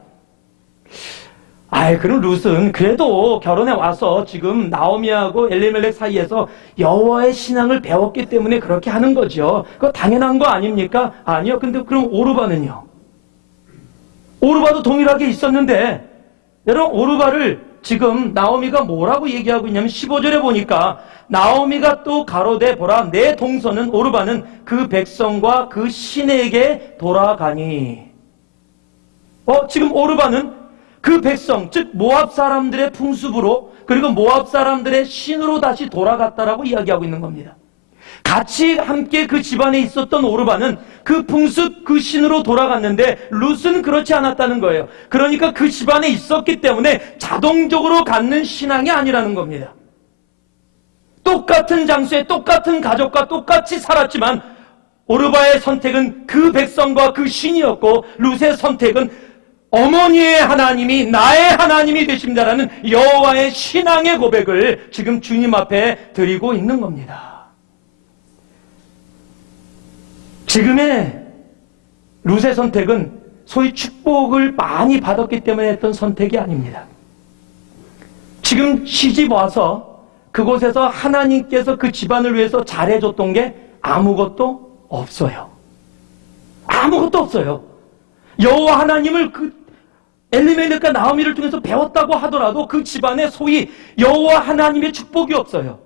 그럼 룻은 그래도 결혼해 와서 지금 나오미하고 엘리멜렉 사이에서 여호와의 신앙을 배웠기 때문에 그렇게 하는 거죠. 그거 당연한 거 아닙니까? 아니요. 근데 그럼 오르바는요? 오르바도 동일하게 있었는데, 여러분 오르바를 지금 나오미가 뭐라고 얘기하고 있냐면 15절에 보니까 나오미가 또 가로되 보라 내 동서는 오르바는 그 백성과 그 신에게 돌아가니. 지금 오르바는 그 백성, 즉 모압 사람들의 풍습으로 그리고 모압 사람들의 신으로 다시 돌아갔다라고 이야기하고 있는 겁니다. 같이 함께 그 집안에 있었던 오르바는 그 풍습, 그 신으로 돌아갔는데 룻은 그렇지 않았다는 거예요. 그러니까 그 집안에 있었기 때문에 자동적으로 갖는 신앙이 아니라는 겁니다. 똑같은 장소에 똑같은 가족과 똑같이 살았지만 오르바의 선택은 그 백성과 그 신이었고 룻의 선택은 어머니의 하나님이 나의 하나님이 되십니다라는 여호와의 신앙의 고백을 지금 주님 앞에 드리고 있는 겁니다. 지금의 룻의 선택은 소위 축복을 많이 받았기 때문에 했던 선택이 아닙니다. 지금 시집 와서 그곳에서 하나님께서 그 집안을 위해서 잘해줬던 게 아무것도 없어요. 아무것도 없어요. 여호와 하나님을 엘리멜렉과 나오미를 통해서 배웠다고 하더라도 그 집안에 소위 여호와 하나님의 축복이 없어요.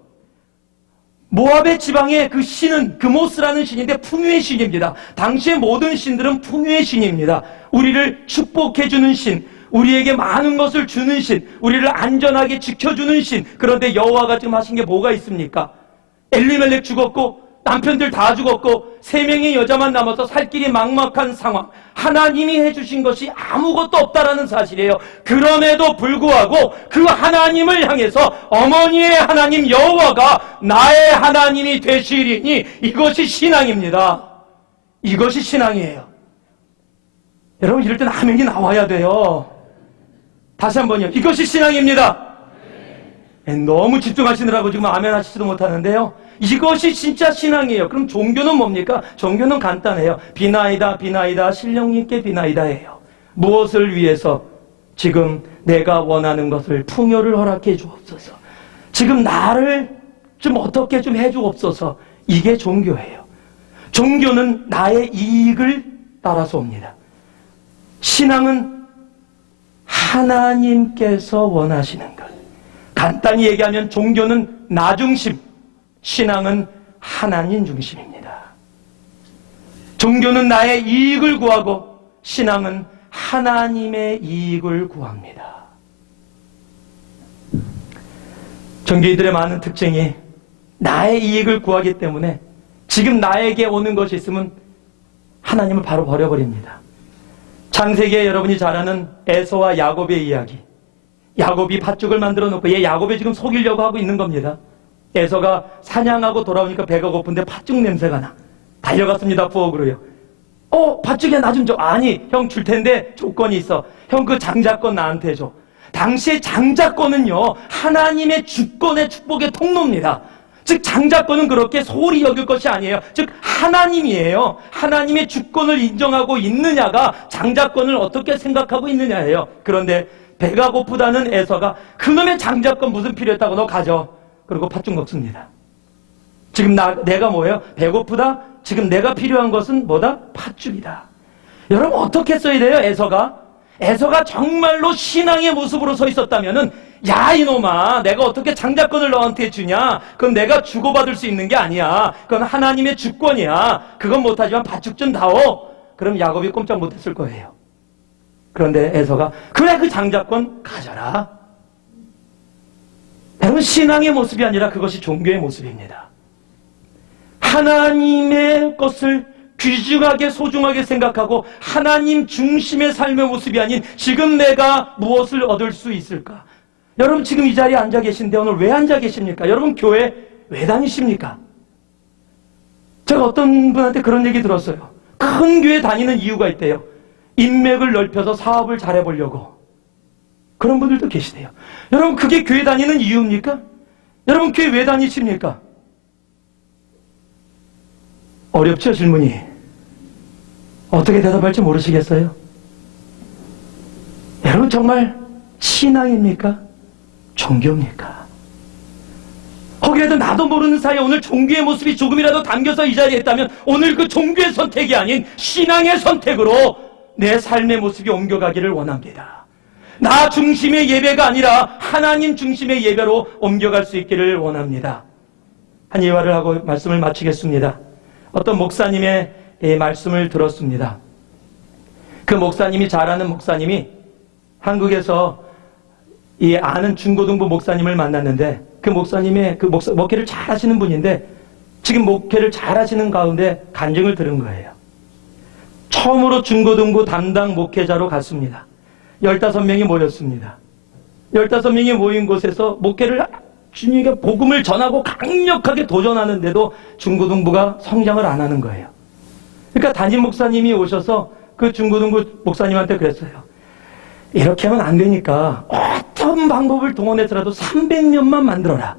모압의 지방의 그 신은 그모스라는 신인데 풍요의 신입니다. 당시의 모든 신들은 풍요의 신입니다. 우리를 축복해주는 신, 우리에게 많은 것을 주는 신, 우리를 안전하게 지켜주는 신. 그런데 여호와가 지금 하신 게 뭐가 있습니까? 엘리멜렉 죽었고 남편들 다 죽었고 3명의 여자만 남아서 살 길이 막막한 상황. 하나님이 해주신 것이 아무것도 없다라는 사실이에요. 그럼에도 불구하고 그 하나님을 향해서 어머니의 하나님 여호와가 나의 하나님이 되시리니 이것이 신앙입니다. 이것이 신앙이에요. 여러분 이럴 땐 아멘이 나와야 돼요. 다시 한번요. 이것이 신앙입니다. 너무 집중하시느라고 지금 아멘 하시지도 못하는데요. 이것이 진짜 신앙이에요. 그럼 종교는 뭡니까? 종교는 간단해요. 비나이다 비나이다 신령님께 비나이다예요. 무엇을 위해서? 지금 내가 원하는 것을 풍요를 허락해 주옵소서. 지금 나를 좀 어떻게 좀 해주옵소서. 이게 종교예요. 종교는 나의 이익을 따라서 옵니다. 신앙은 하나님께서 원하시는 것. 간단히 얘기하면 종교는 나 중심, 신앙은 하나님 중심입니다. 종교는 나의 이익을 구하고 신앙은 하나님의 이익을 구합니다. 종교인들의 많은 특징이 나의 이익을 구하기 때문에 지금 나에게 오는 것이 있으면 하나님을 바로 버려버립니다. 창세기에 여러분이 잘 아는 에서와 야곱의 이야기. 야곱이 팥죽을 만들어 놓고 얘 야곱이 지금 속이려고 하고 있는 겁니다. 에서가 사냥하고 돌아오니까 배가 고픈데 팥죽 냄새가 나. 달려갔습니다. 부엌으로요. 팥죽이야 나 좀 줘. 아니 형 줄 텐데 조건이 있어. 형 그 장자권 나한테 줘. 당시의 장자권은요 하나님의 주권의 축복의 통로입니다. 즉 장자권은 그렇게 소홀히 여길 것이 아니에요. 즉 하나님이에요. 하나님의 주권을 인정하고 있느냐가 장자권을 어떻게 생각하고 있느냐예요. 그런데 배가 고프다는 에서가 그놈의 장자권 무슨 필요했다고 너 가져. 그리고 팥죽 먹습니다. 지금 내가 뭐예요? 배고프다? 지금 내가 필요한 것은 뭐다? 팥죽이다. 여러분 어떻게 써야 돼요? 에서가 정말로 신앙의 모습으로 서 있었다면은 야 이놈아 내가 어떻게 장자권을 너한테 주냐? 그건 내가 주고받을 수 있는 게 아니야. 그건 하나님의 주권이야. 그건 못하지만 팥죽 좀 다오. 그럼 야곱이 꼼짝 못했을 거예요. 그런데 에서가 그래 그 장자권 가져라. 여러분 신앙의 모습이 아니라 그것이 종교의 모습입니다. 하나님의 것을 귀중하게 소중하게 생각하고 하나님 중심의 삶의 모습이 아닌 지금 내가 무엇을 얻을 수 있을까? 여러분 지금 이 자리에 앉아 계신데 오늘 왜 앉아 계십니까? 여러분 교회 왜 다니십니까? 제가 어떤 분한테 그런 얘기 들었어요. 큰 교회 다니는 이유가 있대요. 인맥을 넓혀서 사업을 잘해보려고. 그런 분들도 계시대요. 여러분 그게 교회 다니는 이유입니까? 여러분 교회 왜 다니십니까? 어렵죠, 질문이. 어떻게 대답할지 모르시겠어요? 여러분, 정말 신앙입니까? 종교입니까? 혹이라도 나도 모르는 사이에 오늘 종교의 모습이 조금이라도 담겨서 이 자리에 있다면 오늘 그 종교의 선택이 아닌 신앙의 선택으로 내 삶의 모습이 옮겨가기를 원합니다. 나 중심의 예배가 아니라 하나님 중심의 예배로 옮겨갈 수 있기를 원합니다. 한 예화를 하고 말씀을 마치겠습니다. 어떤 목사님의 말씀을 들었습니다. 그 목사님이, 잘 아는 목사님이 한국에서 이 아는 중고등부 목사님을 만났는데, 그 목사님의 목회를 잘 하시는 분인데 지금 목회를 잘 하시는 가운데 간증을 들은 거예요. 처음으로 중고등부 담당 목회자로 갔습니다. 15명이 모였습니다. 15명이 모인 곳에서 목회를 주님에게 복음을 전하고 강력하게 도전하는데도 중고등부가 성장을 안 하는 거예요. 그러니까 담임 목사님이 오셔서 그 중고등부 목사님한테 그랬어요. 이렇게 하면 안 되니까 어떤 방법을 동원해서라도 300명만 만들어라.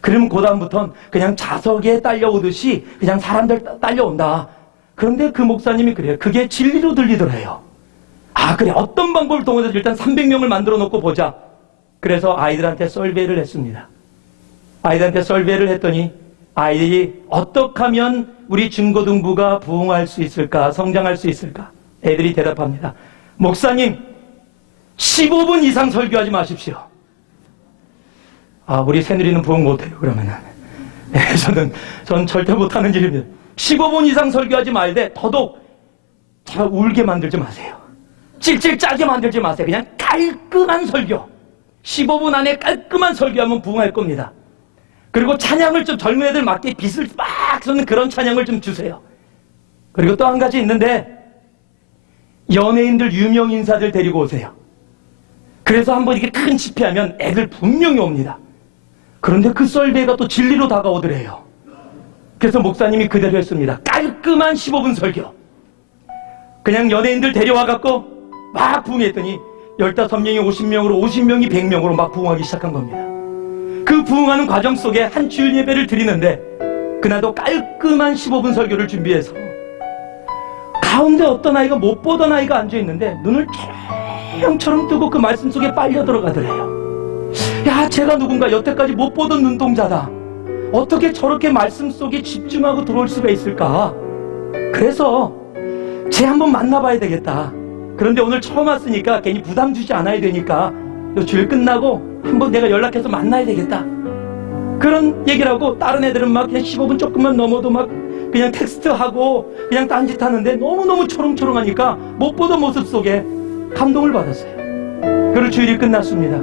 그러면 그 다음부터는 그냥 자석에 딸려오듯이 그냥 사람들 딸려온다. 그런데 그 목사님이 그래요. 그게 진리로 들리더래요. 아, 그래, 어떤 방법을 동원해서 일단 300명을 만들어 놓고 보자. 그래서 아이들한테 설베이를 했습니다. 아이들한테 설베이를 했더니 아이들이 어떻게 하면 우리 중고등부가 부흥할 수 있을까, 성장할 수 있을까? 애들이 대답합니다. 목사님, 15분 이상 설교하지 마십시오. 아, 우리 새누리는 부흥 못해요, 그러면은. 네, 전 절대 못하는 일입니다. 15분 이상 설교하지 말되 더더욱 잘 울게 만들지 마세요. 찔찔 짜게 만들지 마세요. 그냥 깔끔한 설교. 15분 안에 깔끔한 설교하면 부흥할 겁니다. 그리고 찬양을 좀 젊은 애들 맞게 빛을 막 쏘는 그런 찬양을 좀 주세요. 그리고 또 한 가지 있는데, 연예인들, 유명 인사들 데리고 오세요. 그래서 한번 이렇게 큰 집회하면 애들 분명히 옵니다. 그런데 그 썰배가 또 진리로 다가오더래요. 그래서 목사님이 그대로 했습니다. 깔끔한 15분 설교. 그냥 연예인들 데려와갖고 막 부흥했더니 15명이 50명으로, 50명이 100명으로 막 부흥하기 시작한 겁니다. 그 부흥하는 과정 속에 한 주일 예배를 드리는데 그날도 깔끔한 15분 설교를 준비해서 가운데 어떤 아이가, 못 보던 아이가 앉아있는데 눈을 태양처럼 뜨고 그 말씀 속에 빨려 들어가더래요. 야, 제가 누군가, 여태까지 못 보던 눈동자다. 어떻게 저렇게 말씀 속에 집중하고 들어올 수가 있을까? 그래서 쟤 한번 만나봐야 되겠다. 그런데 오늘 처음 왔으니까 괜히 부담 주지 않아야 되니까 주일 끝나고 한번 내가 연락해서 만나야 되겠다. 그런 얘기를 하고 다른 애들은 막 그냥 15분 조금만 넘어도 막 그냥 텍스트하고 그냥 딴짓 하는데 너무너무 초롱초롱하니까 못 보던 모습 속에 감동을 받았어요. 그리고 주일이 끝났습니다.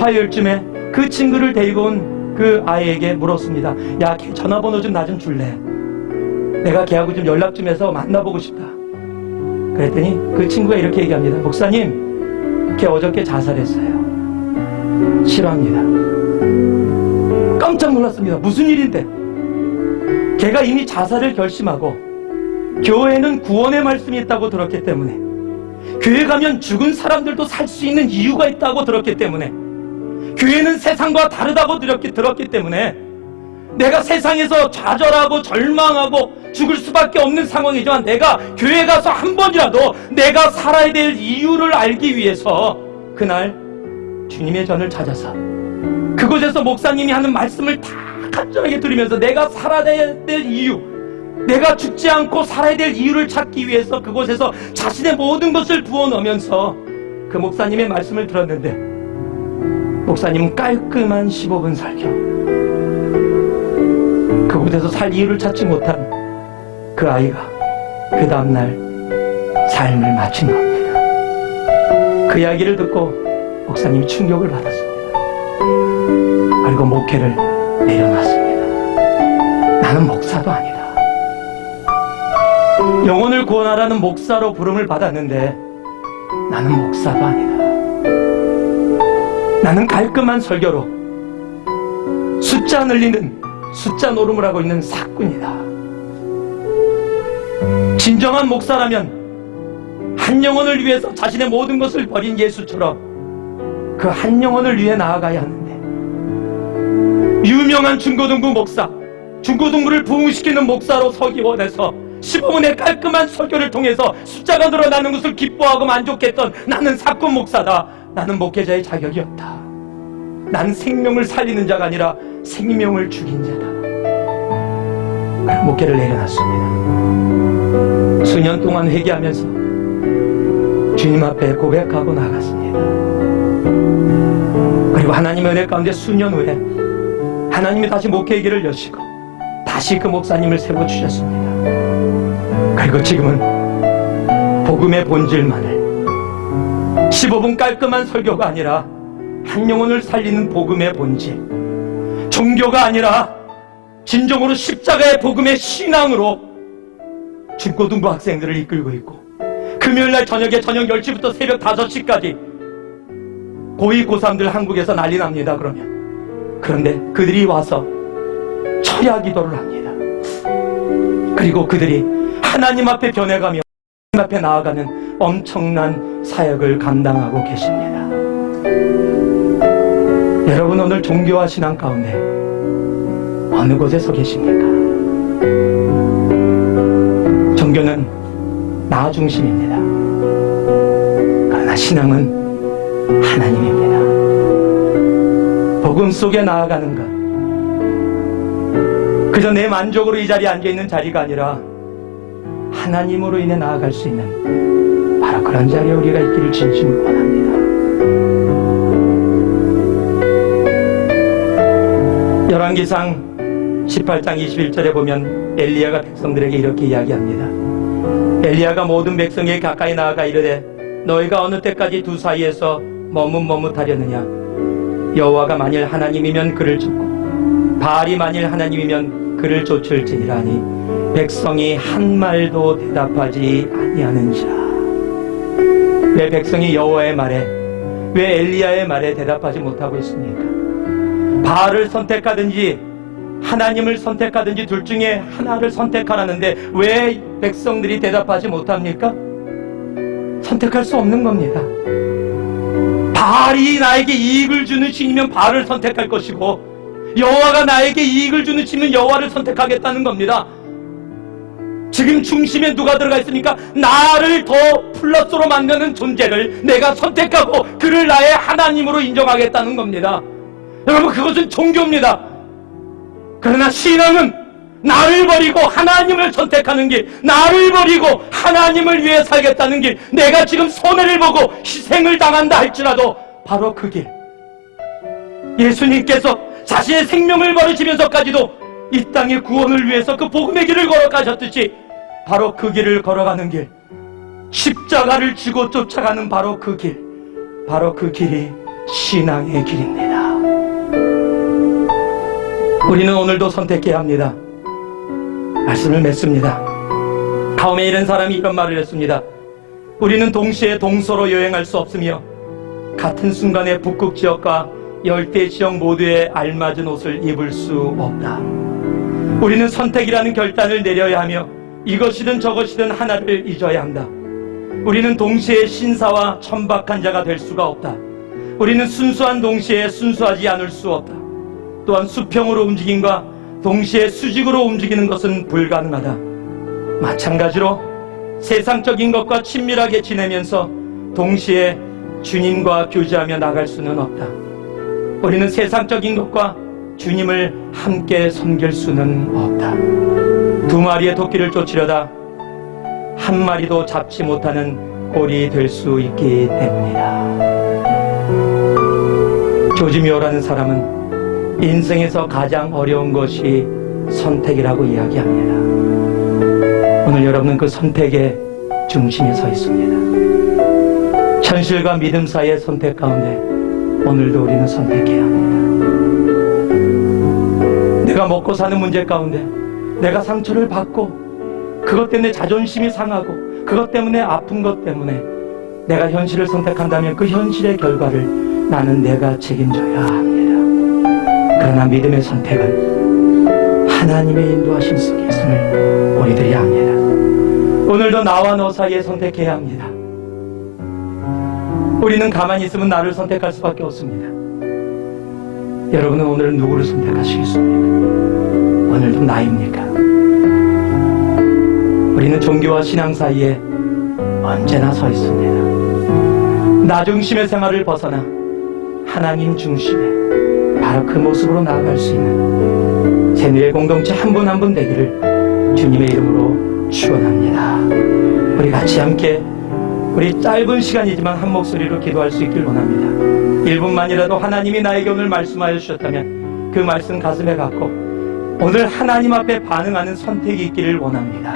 화요일쯤에 그 친구를 데리고 온 그 아이에게 물었습니다. 야, 걔 전화번호 좀 나 좀 줄래? 내가 걔하고 좀 연락 좀 해서 만나보고 싶다. 그랬더니 그 친구가 이렇게 얘기합니다. 목사님, 걔 어저께 자살했어요. 싫어합니다. 깜짝 놀랐습니다. 무슨 일인데? 걔가 이미 자살을 결심하고 교회는 구원의 말씀이 있다고 들었기 때문에, 교회 가면 죽은 사람들도 살 수 있는 이유가 있다고 들었기 때문에, 교회는 세상과 다르다고 들었기 때문에 내가 세상에서 좌절하고 절망하고 죽을 수밖에 없는 상황이지만 내가 교회 가서 한 번이라도 내가 살아야 될 이유를 알기 위해서 그날 주님의 전을 찾아서 그곳에서 목사님이 하는 말씀을 다 간절하게 들으면서 내가 살아야 될 이유, 내가 죽지 않고 살아야 될 이유를 찾기 위해서 그곳에서 자신의 모든 것을 부어넣으면서 그 목사님의 말씀을 들었는데, 목사님은 깔끔한 15분 설교. 그곳에서 살 이유를 찾지 못한 그 아이가 그 다음날 삶을 마친 겁니다. 그 이야기를 듣고 목사님이 충격을 받았습니다. 그리고 목회를 내려놨습니다. 나는 목사도 아니다. 영혼을 구원하라는 목사로 부름을 받았는데 나는 목사도 아니다. 나는 깔끔한 설교로 숫자 늘리는, 숫자 노름을 하고 있는 사꾼이다. 진정한 목사라면 한 영혼을 위해서 자신의 모든 것을 버린 예수처럼 그 한 영혼을 위해 나아가야 하는데, 유명한 중고등부 목사, 중고등부를 부흥시키는 목사로 서기 원해서 15분의 깔끔한 설교를 통해서 숫자가 늘어나는 것을 기뻐하고 만족했던 나는 사건 목사다. 나는 목회자의 자격이 없다. 나는 생명을 살리는 자가 아니라 생명을 죽인 자다. 그런 목회를 내려놨습니다. 수년 동안 회개하면서 주님 앞에 고백하고 나갔습니다. 그리고 하나님의 은혜 가운데 수년 후에 하나님이 다시 목회의 여시고 다시 그 목사님을 세워주셨습니다. 그리고 지금은 복음의 본질만을 15분 깔끔한 설교가 아니라 한 영혼을 살리는 복음의 본질, 종교가 아니라 진정으로 십자가의 복음의 신앙으로 중고등부 학생들을 이끌고 있고, 금요일날 저녁에 저녁 10시부터 새벽 5시까지 고2, 고3들 한국에서 난리 납니다. 그런데 그들이 와서 철야 기도를 합니다. 그리고 그들이 하나님 앞에 변해가며 하나님 앞에 나아가는 엄청난 사역을 감당하고 계십니다. 여러분, 오늘 종교와 신앙 가운데 어느 곳에 서 계십니까? 종교는 나 중심입니다. 그러나 신앙은 하나님입니다. 복음 속에 나아가는 것, 그저 내 만족으로 이 자리에 앉아있는 자리가 아니라 하나님으로 인해 나아갈 수 있는 바로 그런 자리에 우리가 있기를 진심으로 원합니다. 열왕기상 18장 21절에 보면 엘리야가 백성들에게 이렇게 이야기합니다. 엘리야가 모든 백성에게 가까이 나아가 이르되 너희가 어느 때까지 두 사이에서 머뭇머뭇하려느냐. 여호와가 만일 하나님이면 그를 쫓고 바알이 만일 하나님이면 그를 쫓을지니라 하니 백성이 한 말도 대답하지 아니하는지라. 왜 백성이 여호와의 말에, 왜 엘리야의 말에 대답하지 못하고 있습니까? 바알을 선택하든지 하나님을 선택하든지 둘 중에 하나를 선택하라는데 왜 백성들이 대답하지 못합니까? 선택할 수 없는 겁니다. 바알이 나에게 이익을 주는 신이면 바알을 선택할 것이고, 여호와가 나에게 이익을 주는 신은 여호와를 선택하겠다는 겁니다. 지금 중심에 누가 들어가 있습니까? 나를 더 플러스로 만드는 존재를 내가 선택하고 그를 나의 하나님으로 인정하겠다는 겁니다. 여러분, 그것은 종교입니다. 그러나 신앙은 나를 버리고 하나님을 선택하는 길, 나를 버리고 하나님을 위해 살겠다는 길, 내가 지금 손해를 보고 희생을 당한다 할지라도 바로 그 길, 예수님께서 자신의 생명을 버리시면서까지도 이 땅의 구원을 위해서 그 복음의 길을 걸어가셨듯이 바로 그 길을 걸어가는 길, 십자가를 지고 쫓아가는 바로 그 길, 바로 그 길이 신앙의 길입니다. 우리는 오늘도 선택해야 합니다. 말씀을 맺습니다. 다음에 이런 사람이 이런 말을 했습니다. 우리는 동시에 동서로 여행할 수 없으며 같은 순간에 북극 지역과 열대 지역 모두에 알맞은 옷을 입을 수 없다. 우리는 선택이라는 결단을 내려야 하며 이것이든 저것이든 하나를 잊어야 한다. 우리는 동시에 신사와 천박한 자가 될 수가 없다. 우리는 순수한 동시에 순수하지 않을 수 없다. 또한 수평으로 움직임과 동시에 수직으로 움직이는 것은 불가능하다. 마찬가지로 세상적인 것과 친밀하게 지내면서 동시에 주님과 교제하며 나갈 수는 없다. 우리는 세상적인 것과 주님을 함께 섬길 수는 없다. 두 마리의 토끼를 쫓으려다 한 마리도 잡지 못하는 꼴이 될 수 있기 때문이다. 조지 묘라는 사람은 인생에서 가장 어려운 것이 선택이라고 이야기합니다. 오늘 여러분은 그 선택의 중심에 서 있습니다. 현실과 믿음 사이의 선택 가운데 오늘도 우리는 선택해야 합니다. 내가 먹고 사는 문제 가운데 내가 상처를 받고 그것 때문에 자존심이 상하고 그것 때문에 아픈 것 때문에 내가 현실을 선택한다면 그 현실의 결과를 나는 내가 책임져야 합니다. 그러나 믿음의 선택은 하나님의 인도하심 속에 있음을 우리들이 합니다. 오늘도 나와 너 사이에 선택해야 합니다. 우리는 가만히 있으면 나를 선택할 수밖에 없습니다. 여러분은 오늘 누구를 선택하시겠습니까? 오늘도 나입니까? 우리는 종교와 신앙 사이에 언제나 서 있습니다. 나 중심의 생활을 벗어나 하나님 중심의 바로 그 모습으로 나아갈 수 있는 새누리의 공동체 한 분 한 분 되기를 주님의 이름으로 축원합니다. 우리 같이 함께 우리 짧은 시간이지만 한 목소리로 기도할 수 있길 원합니다. 1분만이라도 하나님이 나에게 오늘 말씀하여 주셨다면 그 말씀 가슴에 갖고 오늘 하나님 앞에 반응하는 선택이 있기를 원합니다.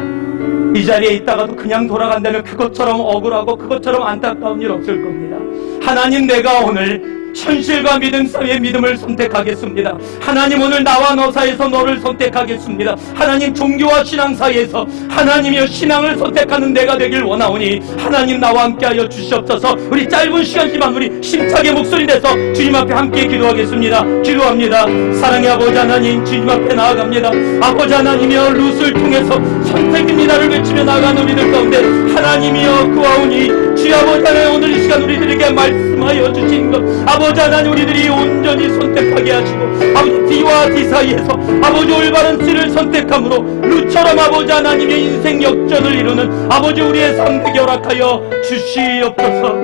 이 자리에 있다가도 그냥 돌아간다면 그것처럼 억울하고 그것처럼 안타까운 일 없을 겁니다. 하나님, 내가 오늘 현실과 믿음 사이의 믿음을 선택하겠습니다. 하나님, 오늘 나와 너 사이에서 너를 선택하겠습니다. 하나님, 종교와 신앙 사이에서 하나님이여 신앙을 선택하는 내가 되길 원하오니 하나님 나와 함께하여 주시옵소서. 우리 짧은 시간지만 우리 심차게 목소리 내서 주님 앞에 함께 기도하겠습니다. 기도합니다. 사랑의 아버지 하나님, 주님 앞에 나아갑니다. 아버지 하나님이여 룻을 통해서 선택입니다를 외치며 나아가는 우리들 가운데 하나님이여 구하오니 주여 아버지 하나님, 오늘 이 시간 우리들에게 말씀하여 주신 것 아버지 하나님, 우리들이 온전히 선택하게 하시고 아버지 D와 D 사이에서 아버지 올바른 C를 선택함으로 룻처럼 아버지 하나님의 인생 역전을 이루는 아버지 우리의 삶 되게 허락하여 주시옵소서.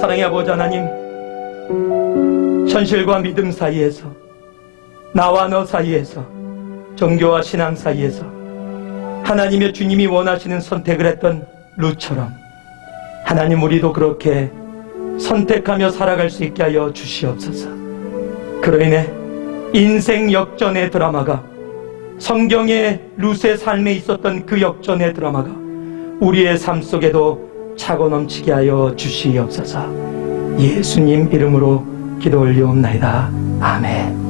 사랑의 아버지 하나님, 현실과 믿음 사이에서 나와 너 사이에서 종교와 신앙 사이에서 하나님의 주님이 원하시는 선택을 했던 룻처럼 하나님, 우리도 그렇게 선택하며 살아갈 수 있게 하여 주시옵소서. 그로 인해 인생 역전의 드라마가, 성경의 룻의 삶에 있었던 그 역전의 드라마가 우리의 삶 속에도 차고 넘치게 하여 주시옵소서. 예수님 이름으로 기도 올리옵나이다. 아멘.